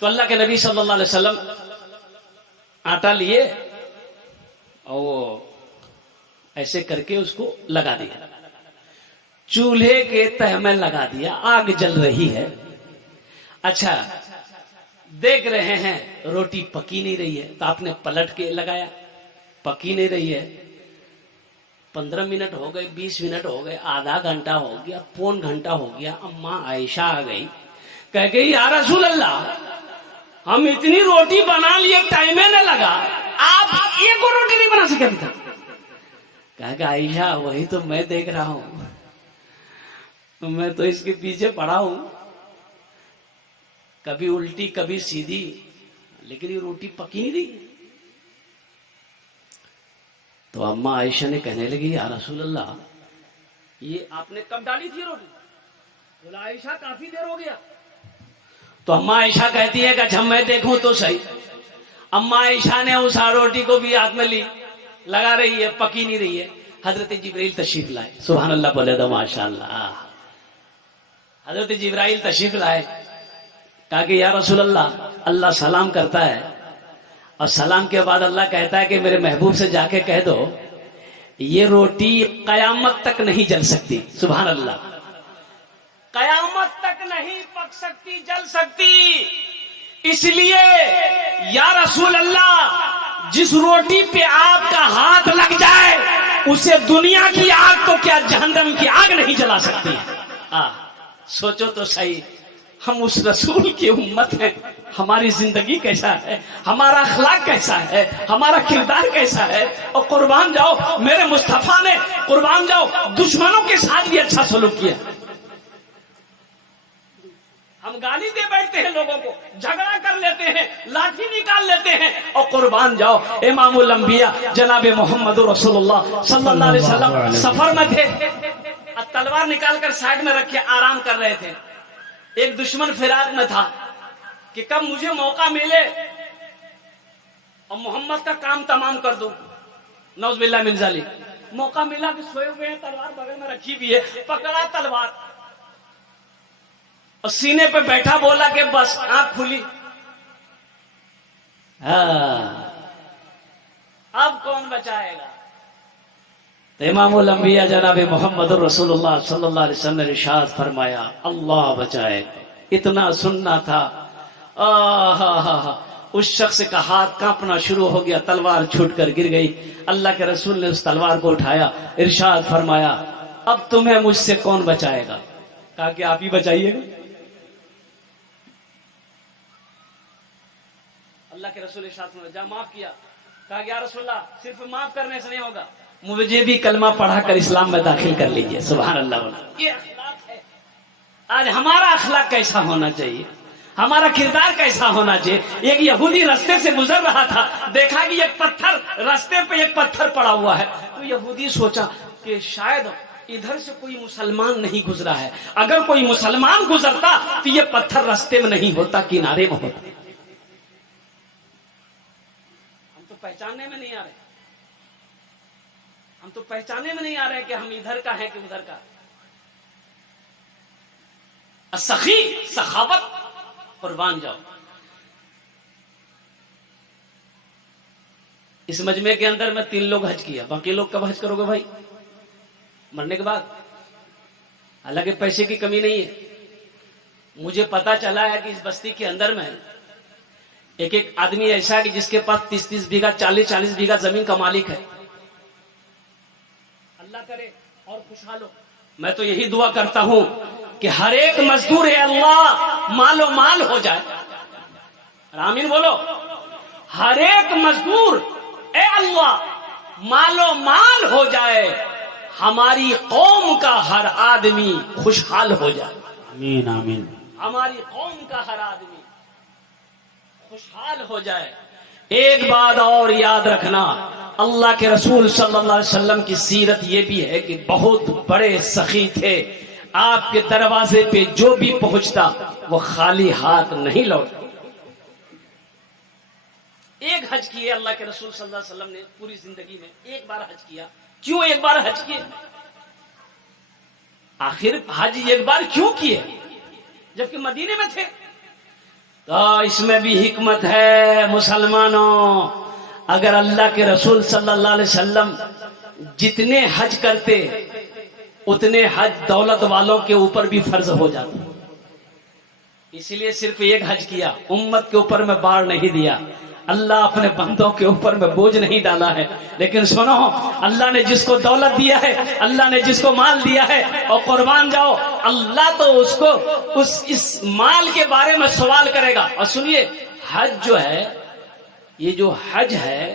تو اللہ کے نبی صلی اللہ علیہ وسلم آٹا لیے اور وہ ایسے کر کے اس کو لگا دیا، چولہے کے تہ میں لگا دیا، آگ جل رہی ہے۔ اچھا دیکھ رہے ہیں روٹی پکی نہیں رہی ہے، تو آپ نے پلٹ کے لگایا، پکی نہیں رہی ہے۔ 15 منٹ ہو گئے، 20 منٹ ہو گئے، آدھا گھنٹہ ہو گیا، پون گھنٹہ ہو گیا۔ اماں عائشہ آ گئی، کہہ گئی یا رسول اللہ ہم اتنی روٹی بنا لیے، ٹائم نہ لگا، آپ ایک اور روٹی نہیں بنا سکے ابھی تک۔ کہا کہ عائشہ وہی تو میں دیکھ رہا ہوں، میں تو اس کے پیچھے پڑا ہوں، کبھی الٹی کبھی سیدھی، لیکن یہ روٹی پکی نہیں رہی۔ تو اماں عائشہ نے کہنے لگی یا رسول اللہ یہ آپ نے کب ڈالی تھی روٹی؟ بولا عائشہ کافی دیر ہو گیا۔ تو اماں عائشہ کہتی ہے کہ اچھا میں دیکھوں تو صحیح۔ اماں عائشہ نے اس روٹی کو بھی ہاتھ میں لی، لگا رہی ہے، پکی نہیں رہی ہے۔ حضرت جبرائیل تشریف لائے، سبحان اللہ بولے تو ماشاء اللہ۔ حضرت جبرائیل تشریف لائے، کہا کہ یا رسول اللہ اللہ سلام کرتا ہے، اور سلام کے بعد اللہ کہتا ہے کہ میرے محبوب سے جا کے کہہ دو یہ روٹی قیامت تک نہیں جل سکتی۔ سبحان اللہ، قیامت تک نہیں پک سکتی، جل سکتی۔ اس لیے یا رسول اللہ جس روٹی پہ آپ کا ہاتھ لگ جائے اسے دنیا کی آگ تو کیا جہنم کی آگ نہیں جلا سکتی۔ سوچو تو صحیح، ہم اس رسول کی امت ہیں، ہماری زندگی کیسا ہے، ہمارا اخلاق کیسا ہے، ہمارا کردار کیسا ہے۔ اور قربان جاؤ میرے مصطفیٰ نے، قربان جاؤ دشمنوں کے ساتھ بھی اچھا سلوک کیا۔ ہم گالی دے بیٹھتے ہیں لوگوں کو، جھگڑا کر لیتے ہیں، لاٹھی نکال لیتے ہیں، اور قربان جاؤ امام الانبیاء جناب محمد رسول اللہ صلی اللہ علیہ وسلم سفر میں تھے، تلوار نکال کر سائڈ میں رکھ کے آرام کر رہے تھے۔ ایک دشمن فراق میں تھا کہ کب مجھے موقع ملے اور محمد کا کام تمام کر دوں، نعوذ باللہ من ذالک۔ موقع ملا کہ سوئے ہوئے ہیں، تلوار بغل میں رکھی بھی ہے، پکڑا تلوار اور سینے پہ بیٹھا، بولا کہ بس آنکھ کھلی، اب کون بچائے گا؟ تو امام الانبیاء جناب محمد رسول اللہ صلی اللہ علیہ وسلم نے ارشاد فرمایا اللہ بچائے۔ اتنا سننا تھا، اس شخص کا ہاتھ کانپنا شروع ہو گیا، تلوار چھوٹ کر گر گئی۔ اللہ کے رسول نے اس تلوار کو اٹھایا، ارشاد فرمایا اب تمہیں مجھ سے کون بچائے گا؟ کہا کہ آپ ہی بچائیے گا۔ اللہ کے رسول ارشاد فرمایا جا معاف کیا۔ کہا کہ یا رسول اللہ صرف معاف کرنے سے نہیں ہوگا، مجھے بھی کلمہ پڑھا کر اسلام میں داخل کر لیجئے۔ سبحان اللہ۔ یہ اخلاق ہے۔ آج ہمارا اخلاق کیسا ہونا چاہیے، ہمارا کردار کیسا ہونا چاہیے۔ ایک یہودی راستے سے گزر رہا تھا، دیکھا کہ ایک پتھر، راستے پہ ایک پتھر پڑا ہوا ہے، تو یہودی سوچا کہ شاید ادھر سے کوئی مسلمان نہیں گزرا ہے، اگر کوئی مسلمان گزرتا تو یہ پتھر راستے میں نہیں ہوتا، کنارے میں ہوتا۔ ہم تو پہچاننے میں نہیں آ رہے، ہم تو پہچانے میں نہیں آ رہے کہ ہم ادھر کا ہے کہ ادھر کا۔ سخی، سخاوت، قربان جاؤ۔ اس مجمع کے اندر میں 3 لوگ حج کیا، باقی لوگ کب حج کرو گے بھائی؟ مرنے کے بعد۔ حالانکہ پیسے کی کمی نہیں ہے، مجھے پتا چلا ہے کہ اس بستی کے اندر میں ایک آدمی ایسا ہے کہ جس کے پاس 30 بیگھہ 40 بیگھہ زمین کا مالک ہے۔ اللہ کرے اور خوشحال ہو۔ میں تو یہی دعا کرتا ہوں کہ ہر ایک مزدور ہے اللہ مال و مال ہو جائے، آمین بولو۔ ہر ایک مزدور اے اللہ مال و مال ہو جائے، ہماری قوم کا ہر آدمی خوشحال ہو جائے، آمین آمین۔ ہماری قوم کا ہر آدمی خوشحال ہو جائے۔ ایک بات اور یاد رکھنا، اللہ کے رسول صلی اللہ علیہ وسلم کی سیرت یہ بھی ہے کہ بہت بڑے سخی تھے، آپ کے دروازے پہ جو بھی پہنچتا وہ خالی ہاتھ نہیں لوٹتا۔ ایک حج کیے اللہ کے رسول صلی اللہ علیہ وسلم نے پوری زندگی میں، ایک بار حج کیا۔ کیوں ایک بار حج کیے؟ آخر حج ایک بار کیوں کیے جبکہ مدینے میں تھے؟ تو اس میں بھی حکمت ہے مسلمانوں. اگر اللہ کے رسول صلی اللہ علیہ وسلم جتنے حج کرتے اتنے حج دولت والوں کے اوپر بھی فرض ہو جاتا. اس لیے صرف ایک حج کیا, امت کے اوپر میں بار نہیں دیا. اللہ اپنے بندوں کے اوپر میں بوجھ نہیں ڈالا ہے. لیکن سنو, اللہ نے جس کو دولت دیا ہے, اللہ نے جس کو مال دیا ہے, اور قربان جاؤ, اللہ تو اس کو اس مال کے بارے میں سوال کرے گا. اور سنیے, حج جو ہے, یہ جو حج ہے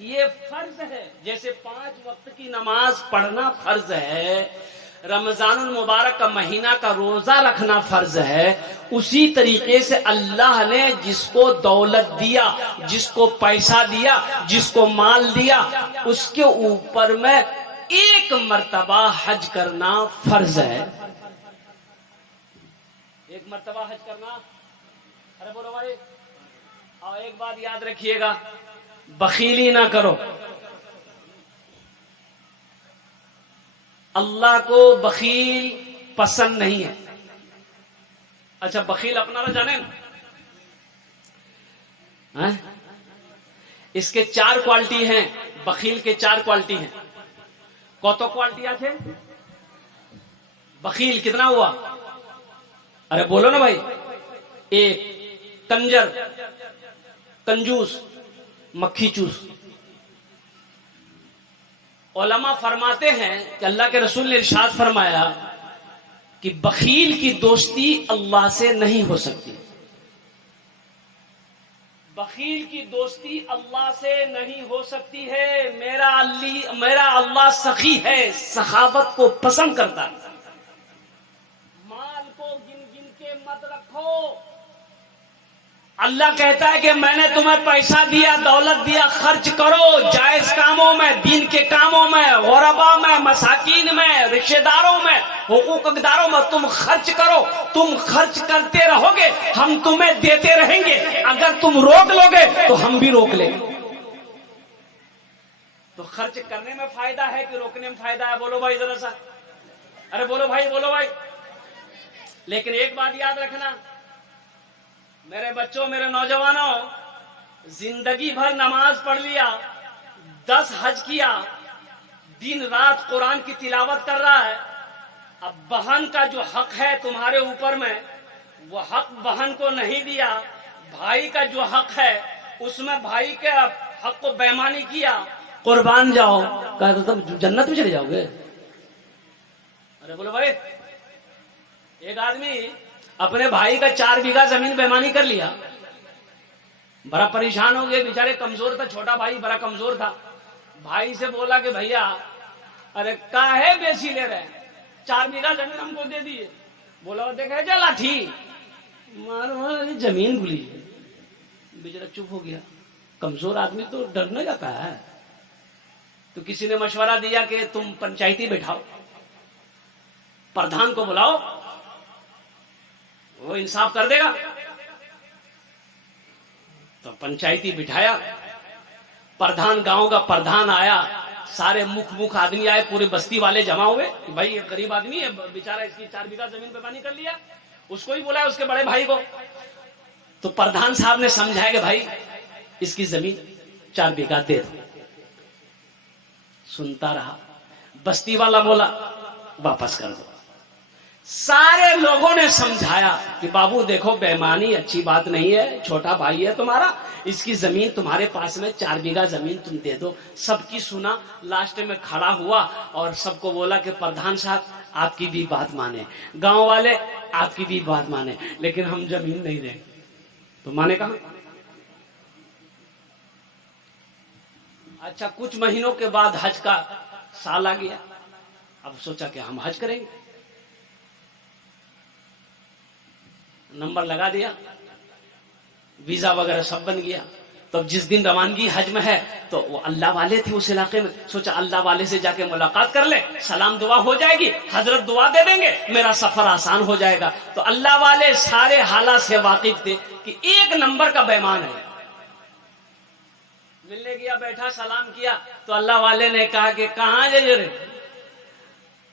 یہ فرض ہے. جیسے 5 وقت کی نماز پڑھنا فرض ہے, رمضان المبارک کا مہینہ کا روزہ رکھنا فرض ہے, اسی طریقے سے اللہ نے جس کو دولت دیا, جس کو پیسہ دیا, جس کو مال دیا, اس کے اوپر میں ایک مرتبہ حج کرنا فرض ہے. ایک مرتبہ حج کرنا. ارے بولو بھائی. اور ایک بات یاد رکھیے گا, بخیلی نہ کرو. اللہ کو بخیل پسند نہیں ہے. اچھا, بخیل اپنا نہ جانے نا, اس کے 4 کوالٹی ہیں. بخیل کے 4 کوالٹی ہیں. کت کوالٹی ہے بخیل؟ کتنا ہوا؟ ارے بولو نا بھائی. 1, کنجر, کنجوس, مکھی چوس. علماء فرماتے ہیں کہ اللہ کے رسول نے ارشاد فرمایا کہ بخیل کی دوستی اللہ سے نہیں ہو سکتی. بخیل کی دوستی اللہ سے نہیں ہو سکتی ہے. میرا اللہ سخی ہے, سخاوت کو پسند کرتا ہے. مال کو گن گن کے مت رکھو. اللہ کہتا ہے کہ میں نے تمہیں پیسہ دیا, دولت دیا, خرچ کرو جائز کاموں میں, دین کے کاموں میں, غربا میں, مساکین میں, رشتہ داروں میں, حقوق اقداروں میں. تم خرچ کرو. تم خرچ کرتے رہو گے, ہم تمہیں دیتے رہیں گے. اگر تم روک لو گے تو ہم بھی روک لیں گے. تو خرچ کرنے میں فائدہ ہے کہ روکنے میں فائدہ ہے؟ بولو بھائی ذرا سا. ارے بولو بھائی, بولو بھائی. لیکن ایک بات یاد رکھنا میرے بچوں, میرے نوجوانوں, زندگی بھر نماز پڑھ لیا, 10 حج کیا, دن رات قرآن کی تلاوت کر رہا ہے. اب بہن کا جو حق ہے تمہارے اوپر میں, وہ حق بہن کو نہیں دیا. بھائی کا جو حق ہے اس میں بھائی کے حق کو بےمانی کیا. قربان جاؤ, کہا تو تم جنت میں چلے جاؤ گے. ارے بولو بھائی. ایک آدمی اپنے بھائی کا 4 بیگھہ زمین بےمانی کر لیا, بڑا پریشان ہو گئے. بیچارے کمزور تھا, چھوٹا بھائی بڑا کمزور تھا. بھائی سے بولا کہ بھیا ارے کاہے بیچی لے رہے, 4 بیگھہ زمین ہم کو دے دیے. بولا دیکھا جا لاٹھی مارو, زمین بھولی. بیچارہ چپ ہو گیا. کمزور آدمی تو ڈرنے جاتا ہے. تو کسی نے مشورہ دیا کہ تم پنچایتی بٹھاؤ, پردھان کو بلاؤ, وہ انصاف کر دے گا. تو پنچایتی بٹھایا. پردھان, گاؤں کا پردھان آیا, سارے مکھ آدمی آئے, پورے بستی والے جمع ہوئے کہ بھائی یہ غریب آدمی ہے, بیچارہ اس کی 4 بیگھہ زمین بےمانی کر لیا. اس کو ہی بولا اس کے بڑے بھائی کو. تو پردھان صاحب نے سمجھایا کہ بھائی اس کی زمین 4 بیگھہ دے دو. سنتا رہا. بستی والا بولا واپس کر دو. سارے لوگوں نے سمجھایا کہ بابو دیکھو بےمانی اچھی بات نہیں ہے, چھوٹا بھائی ہے تمہارا, اس کی زمین تمہارے پاس میں 4 بیگھہ زمین تم دے دو. سب کی سنا. لاسٹ میں کھڑا ہوا اور سب کو بولا کہ پردھان صاحب آپ کی بھی بات مانے, گاؤں والے آپ کی بھی بات مانے, لیکن ہم زمین نہیں دیں. تو مانے کہاں. اچھا, کچھ مہینوں کے بعد حج کا سال آ گیا. اب سوچا کہ ہم حج کریں گے. نمبر لگا دیا, ویزا وغیرہ سب بن گیا. تو جس دن روانگی حج میں ہے تو وہ اللہ والے تھے اس علاقے میں. سوچا اللہ والے سے جا کے ملاقات کر لے, سلام دعا ہو جائے گی, حضرت دعا دے دیں گے, میرا سفر آسان ہو جائے گا. تو اللہ والے سارے حالات سے واقف تھے کہ 1 نمبر کا بےمان ہے. ملنے گیا, بیٹھا, سلام کیا تو اللہ والے نے کہا کہ کہاں جائے رے.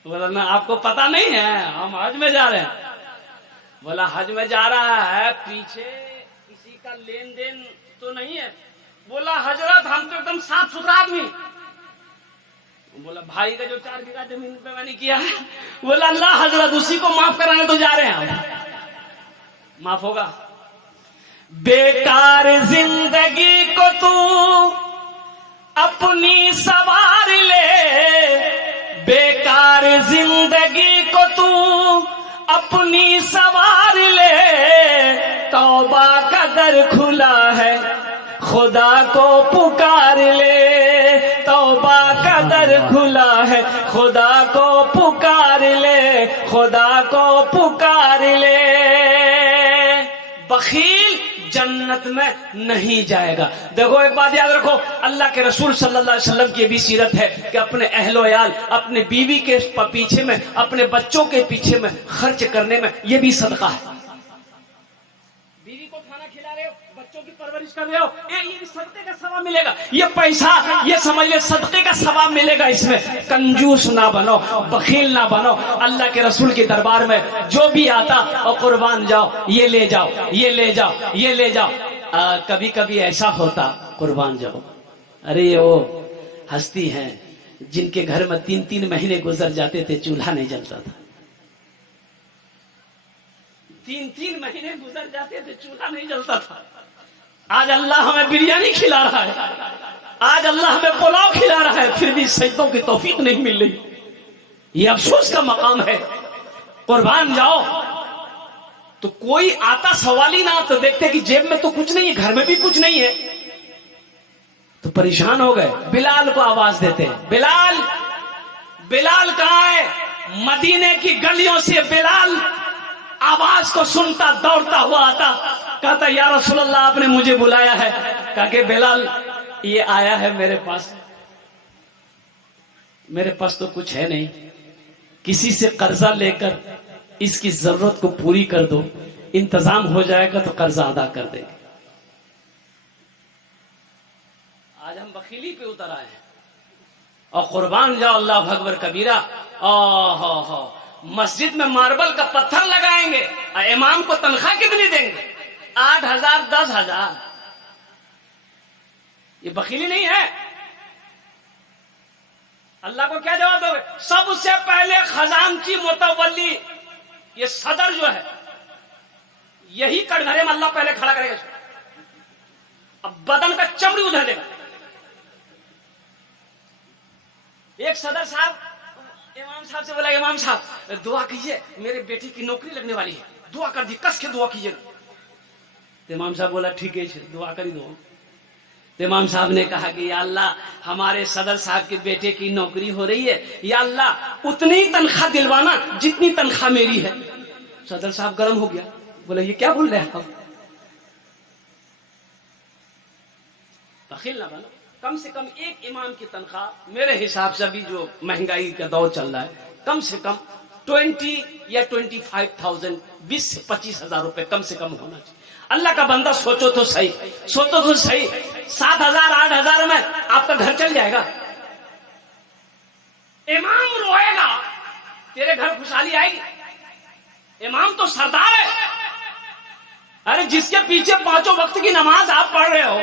بولا آپ کو پتا نہیں ہے, ہم حج میں جا رہے ہیں. بولا حج میں جا رہا ہے, پیچھے کسی کا لین دین تو نہیں ہے؟ بولا حضرت ہم تو ایک دم صاف ستھرا آدمی. بولا بھائی کا جو 4 بیگھہ زمین پہ میں نے کیا ہے. بولا اللہ حضرت اسی کو معاف کرانے تو جا رہے ہیں ہم. معاف ہوگا؟ بیکار زندگی کو تو اپنی سوار لے، بیکار زندگی کو تو اپنی سوار لے، توبہ کا در کھلا ہے خدا کو پکار لے، توبہ کا در کھلا ہے خدا کو پکار لے، خدا کو پکار لے. بخیل جنت میں نہیں جائے گا. دیکھو ایک بات یاد رکھو، اللہ کے رسول صلی اللہ علیہ وسلم کی بھی سیرت ہے کہ اپنے اہل و عیال، اپنے بیوی کے پیچھے میں، اپنے بچوں کے پیچھے میں خرچ کرنے میں یہ بھی صدقہ ہے. بیوی کو کھانا کھلا رہے ہو، بچوں کی پرورش کر رہے ہو، یہ بھی صدقے کا ثواب ملے گا. یہ پیسہ یہ سمجھ لے صدقے کا ثواب ملے گا. اس میں کنجوس نہ بنو، بخیل نہ بنو. اللہ کے رسول کے دربار میں جو بھی آتا اور قربان جاؤ، یہ لے جاؤ، یہ لے جاؤ، یہ لے جاؤ. کبھی کبھی ایسا ہوتا قربان جاؤ، ارے وہ ہستی ہیں جن کے گھر میں 3 مہینے گزر جاتے تھے، چولہا نہیں جلتا تھا. 3 مہینے گزر جاتے تھے، چولہا نہیں جلتا تھا. آج اللہ ہمیں بریانی کھلا رہا ہے، آج اللہ ہمیں پلاؤ کھلا رہا ہے، پھر بھی سجدوں کی توفیق نہیں مل رہی. یہ افسوس کا مقام ہے. قربان جاؤ تو کوئی آتا سوال ہی نہ، تو دیکھتے کہ جیب میں تو کچھ نہیں ہے، گھر میں بھی کچھ نہیں ہے، تو پریشان ہو گئے. بلال کو آواز دیتے ہیں. بلال، بلال کہاں ہے؟ مدینے کی گلیوں سے بلال آواز کو سنتا دوڑتا ہوا آتا. کہتا یا رسول اللہ آپ نے مجھے بلایا ہے. کہا کہ بلال یہ آیا ہے میرے پاس، میرے پاس تو کچھ ہے نہیں، کسی سے قرضہ لے کر اس کی ضرورت کو پوری کر دو، انتظام ہو جائے گا تو قرضہ ادا کر دیں گے. آج ہم بخیلی پہ اتر آئے ہیں. اور قربان جاؤ اللہ اکبر کبیرہ. مسجد میں ماربل کا پتھر لگائیں گے، امام کو تنخواہ کتنی دیں گے؟ 8,000 10,000. یہ بخیلی نہیں ہے؟ اللہ کو کیا جواب دو گے؟ سب سے پہلے خزانچی متولی، یہ صدر جو ہے، یہی کٹگھرے میں اللہ پہلے کھڑا کرے گا. اب بدن کا چمڑی ادھر دے گا. ایک صدر صاحب امام صاحب سے بولا امام صاحب دعا کیجئے میرے بیٹی کی نوکری لگنے والی ہے، دعا کر دی، کس کے دعا کیجئے. تو امام صاحب بولا ٹھیک ہے دعا کری دو. تو امام صاحب نے کہا کہ یا اللہ ہمارے صدر صاحب کے بیٹے کی نوکری ہو رہی ہے، یا اللہ اتنی تنخواہ دلوانا جتنی تنخواہ میری ہے. صدر صاحب گرم ہو گیا، بولا یہ کیا بول رہے ہیں آپ؟ بخیل نہ بنو. کم سے کم ایک امام کی تنخواہ میرے حساب سے ابھی جو مہنگائی کا دور چل رہا ہے، کم سے کم 20 یا 25,000، 20 سے 25,000 روپے کم سے کم ہونا چاہیے. اللہ کا بندہ سوچو تو صحیح، سوچو تو صحیح. 7,000 8,000 میں آپ کا گھر چل جائے گا. امام روئے گا تیرے گھر خوشحالی آئے گی؟ امام تو سردار ہے. ارے جس کے پیچھے 5 وقت کی نماز آپ پڑھ رہے ہو،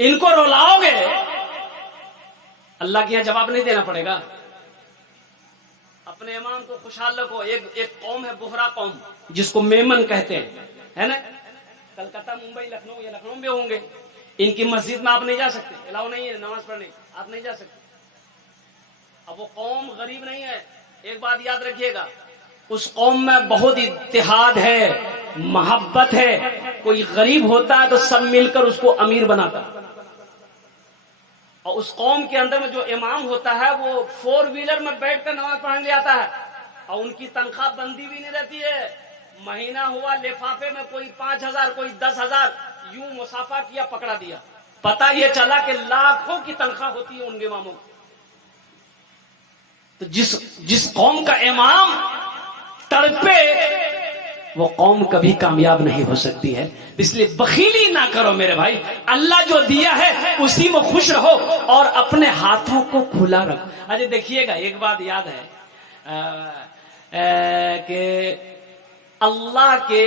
ان کو رولاؤ گے، اللہ کے یہاں جواب نہیں دینا پڑے گا. اپنے امام کو خوشحال رکھو. ایک قوم ہے بہرا قوم، جس کو میمن کہتے ہیں، ہے نا؟ کلکتہ، ممبئی، لکھنؤ یا لکھنؤ میں ہوں گے. ان کی مسجد میں آپ نہیں جا سکتے، الاؤ نہیں ہے نماز پڑھنے، آپ نہیں جا سکتے. اب وہ قوم غریب نہیں ہے. ایک بات یاد رکھیے گا، اس قوم میں بہت اتحاد ہے، محبت ہے. کوئی غریب ہوتا ہے تو سب مل کر اس کو امیر بناتا. اور اس قوم کے اندر میں جو امام ہوتا ہے وہ 4 ویلر میں بیٹھ کر نماز پڑھنے لے آتا ہے، اور ان کی تنخواہ بندی بھی نہیں رہتی ہے. مہینہ ہوا لفافے میں کوئی 5,000 کوئی 10,000، یوں مسافہ کیا پکڑا دیا. پتہ یہ چلا کہ لاکھوں کی تنخواہ ہوتی ہے ان کے اماموں. تو جس قوم کا امام تڑپے وہ قوم کبھی کامیاب نہیں ہو سکتی ہے. اس لیے بخیلی نہ کرو میرے بھائی. اللہ جو دیا ہے اسی میں خوش رہو اور اپنے ہاتھوں کو کھلا رکھو. اچھا دیکھیے گا ایک بات یاد ہے کہ اللہ کے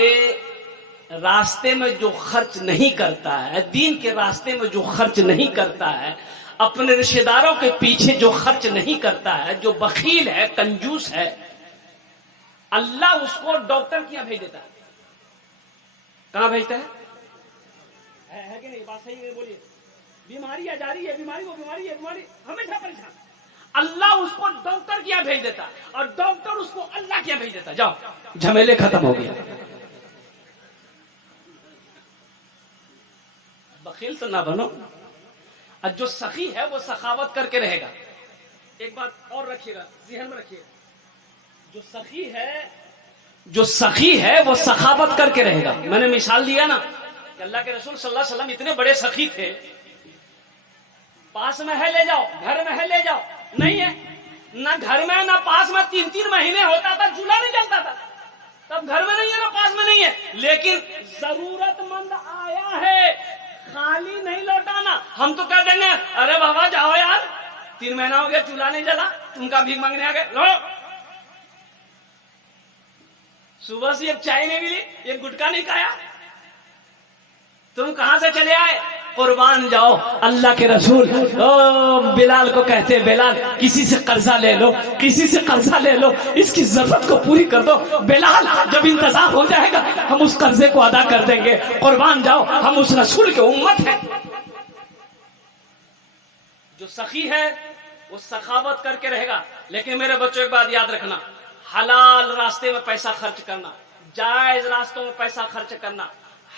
راستے میں جو خرچ نہیں کرتا ہے، دین کے راستے میں جو خرچ نہیں کرتا ہے، اپنے رشتہ داروں کے پیچھے جو خرچ نہیں کرتا ہے، جو بخیل ہے، کنجوس ہے، اللہ اس کو ڈاکٹر کیا بھیج دیتا ہے؟ کہاں بھیجتا ہے کہ نہیں؟ بات صحیح ہے، بولیے۔ بیماری آ جا رہی ہے، بیماری ہمیشہ پریشان، اللہ اس کو ڈاکٹر کیا بھیج دیتا اور ڈاکٹر اس کو اللہ کیا بھیج دیتا۔ جاؤ، جھمیلے ختم ہو گیا۔ بخیل تو نہ بنو، اور جو سخی ہے وہ سخاوت کر کے رہے گا۔ ایک بات اور رکھیے گا، ذہن میں رکھیے، جو سخی ہے وہ سخاوت کر کے رہے گا۔ میں نے مثال دیا نا کہ اللہ کے رسول صلی اللہ علیہ وسلم اتنے بڑے سخی تھے، پاس میں ہے لے جاؤ، گھر میں ہے لے جاؤ، نہیں ہے نہ گھر میں نہ پاس میں، 3 مہینے ہوتا تھا چولہا نہیں جلتا تھا، تب گھر میں نہیں ہے نہ پاس میں نہیں ہے، لیکن ضرورت مند آیا ہے، خالی نہیں لوٹانا۔ ہم تو کہہ دیں گے ارے بابا جاؤ یار، 3 مہینہ ہو گیا چولہا نہیں جلا، تم کا بھیک مانگنے آ گئے، لو صبح سے ایک چائے نہیں ملی، ایک گٹکا نہیں کھایا، تم کہاں سے چلے آئے؟ قربان جاؤ، اللہ کے رسول بلال کو کہتے بلال کسی سے قرضہ لے لو، کسی سے قرضہ لے لو، اس کی ضرورت کو پوری کر دو، بلال جب انتظام ہو جائے گا ہم اس قرضے کو ادا کر دیں گے۔ قربان جاؤ، ہم اس رسول کے امت ہیں۔ جو سخی ہے وہ سخاوت کر کے رہے گا، لیکن میرے بچوں ایک بات یاد رکھنا، حلال راستے میں پیسہ خرچ کرنا، جائز راستوں میں پیسہ خرچ کرنا،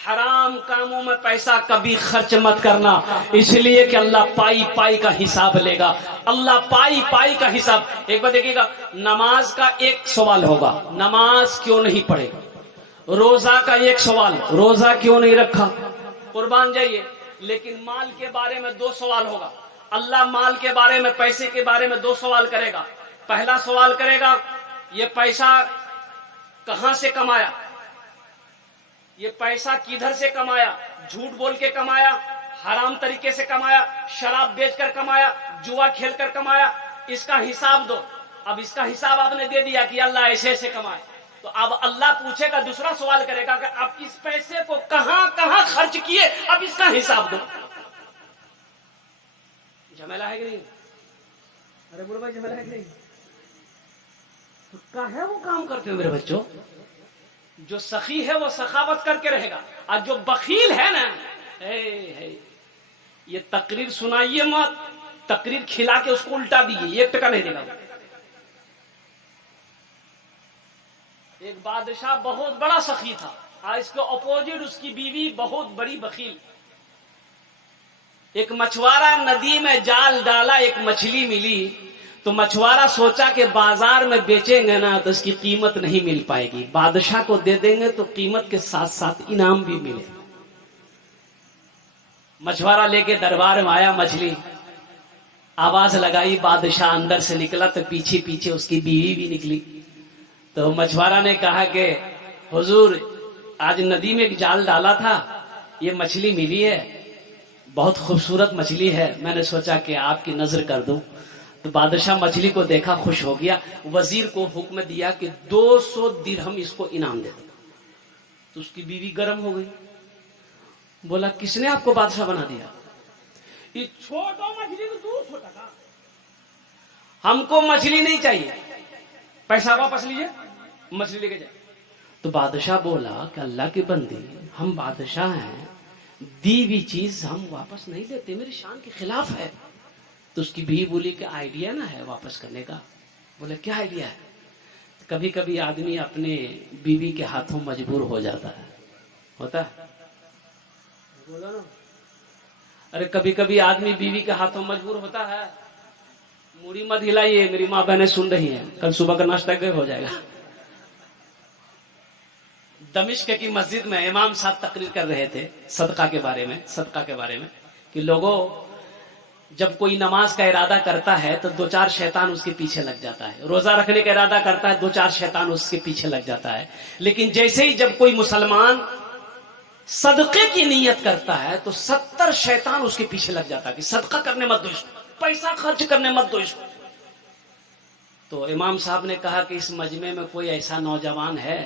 حرام کاموں میں پیسہ کبھی خرچ مت کرنا، اس لیے کہ اللہ پائی پائی کا حساب لے گا، اللہ پائی پائی کا حساب۔ ایک بار دیکھیے گا، نماز کا ایک سوال ہوگا، نماز کیوں نہیں پڑھے؟ روزہ کا ایک سوال، روزہ کیوں نہیں رکھا؟ قربان جائیے۔ لیکن مال کے بارے میں 2 سوال ہوگا، اللہ مال کے بارے میں، پیسے کے بارے میں 2 سوال کرے گا۔ پہلا سوال کرے گا یہ پیسہ کہاں سے کمایا، یہ پیسہ کدھر سے کمایا، جھوٹ بول کے کمایا، حرام طریقے سے کمایا، شراب بیچ کر کمایا، جوا کھیل کر کمایا، اس کا حساب دو۔ اب اس کا حساب آپ نے دے دیا کہ اللہ ایسے ایسے کمائے، تو اب اللہ پوچھے گا، دوسرا سوال کرے گا کہ اب اس پیسے کو کہاں کہاں خرچ کیے، اب اس کا حساب دو۔ جھمیلا ہے کہ نہیں؟ ارے بولو بھائی، جھمیلا ہے کہ نہیں؟ تو کہاں وہ کام کرتے ہو میرے بچوں؟ جو سخی ہے وہ سخاوت کر کے رہے گا، اور جو بخیل ہے نا، یہ تقریر سنائیے مت، تقریر کھلا کے اس کو الٹا دیجیے، 1 ٹکا نہیں دے گا۔ ایک بادشاہ بہت بڑا سخی تھا، اور اس کے اپوزٹ اس کی بیوی بہت بڑی بخیل۔ ایک مچھوارا ندی میں جال ڈالا، ایک مچھلی ملی، تو مچھوارا سوچا کہ بازار میں بیچیں گے نا تو اس کی قیمت نہیں مل پائے گی، بادشاہ کو دے دیں گے تو قیمت کے ساتھ ساتھ انعام بھی ملے۔ مچھوارا لے کے دربار میں آیا، مچھلی آواز لگائی، بادشاہ اندر سے نکلا تو پیچھے پیچھے اس کی بیوی بھی نکلی۔ تو مچھوارا نے کہا کہ حضور آج ندی میں ایک جال ڈالا تھا، یہ مچھلی ملی ہے، بہت خوبصورت مچھلی ہے، میں نے سوچا کہ آپ کی نظر کر دوں۔ تو بادشاہ مچھلی کو دیکھا، خوش ہو گیا، وزیر کو حکم دیا کہ 200 درہم اس کو انعام دے دو۔ تو اس کی بیوی گرم ہو گئی، بولا کس نے آپ کو بادشاہ بنا دیا؟ یہ چھوٹا مچھلی کو 200 ٹکا، ہم کو مچھلی نہیں چاہیے، پیسہ واپس لیجیے، مچھلی لے کے جائے۔ تو بادشاہ بولا کہ اللہ کے بندے، ہم بادشاہ ہیں، دی ہوئی چیز ہم واپس نہیں لیتے، میری شان کے خلاف ہے۔ تو اس کی بیوی بولی کہ آئیڈیا نہ ہے واپس کرنے کا؟ بولے کیا آئیڈیا ہے؟ کبھی کبھی آدمی اپنے بیوی کے ہاتھوں مجبور ہو جاتا ہے، ہوتا ہے؟ بولا نا، ارے کبھی کبھی آدمی بیوی کے ہاتھوں مجبور ہوتا ہے۔ موڑی مت ہلائیے، میری ماں بہنیں سن رہی ہیں، کل صبح کا ناشتہ گئے ہو جائے گا۔ دمشق کی مسجد میں امام صاحب تقریر کر رہے تھے صدقہ کے بارے میں کہ لوگوں، جب کوئی نماز کا ارادہ کرتا ہے تو 2-4 شیطان اس کے پیچھے لگ جاتا ہے، روزہ رکھنے کا ارادہ کرتا ہے 2-4 شیطان اس کے پیچھے لگ جاتا ہے، لیکن جیسے ہی جب کوئی مسلمان صدقے کی نیت کرتا ہے تو 70 شیطان اس کے پیچھے لگ جاتا ہے کہ صدقہ کرنے مت دو اس کو، پیسہ خرچ کرنے مت دو اس کو۔ تو امام صاحب نے کہا کہ اس مجمع میں کوئی ایسا نوجوان ہے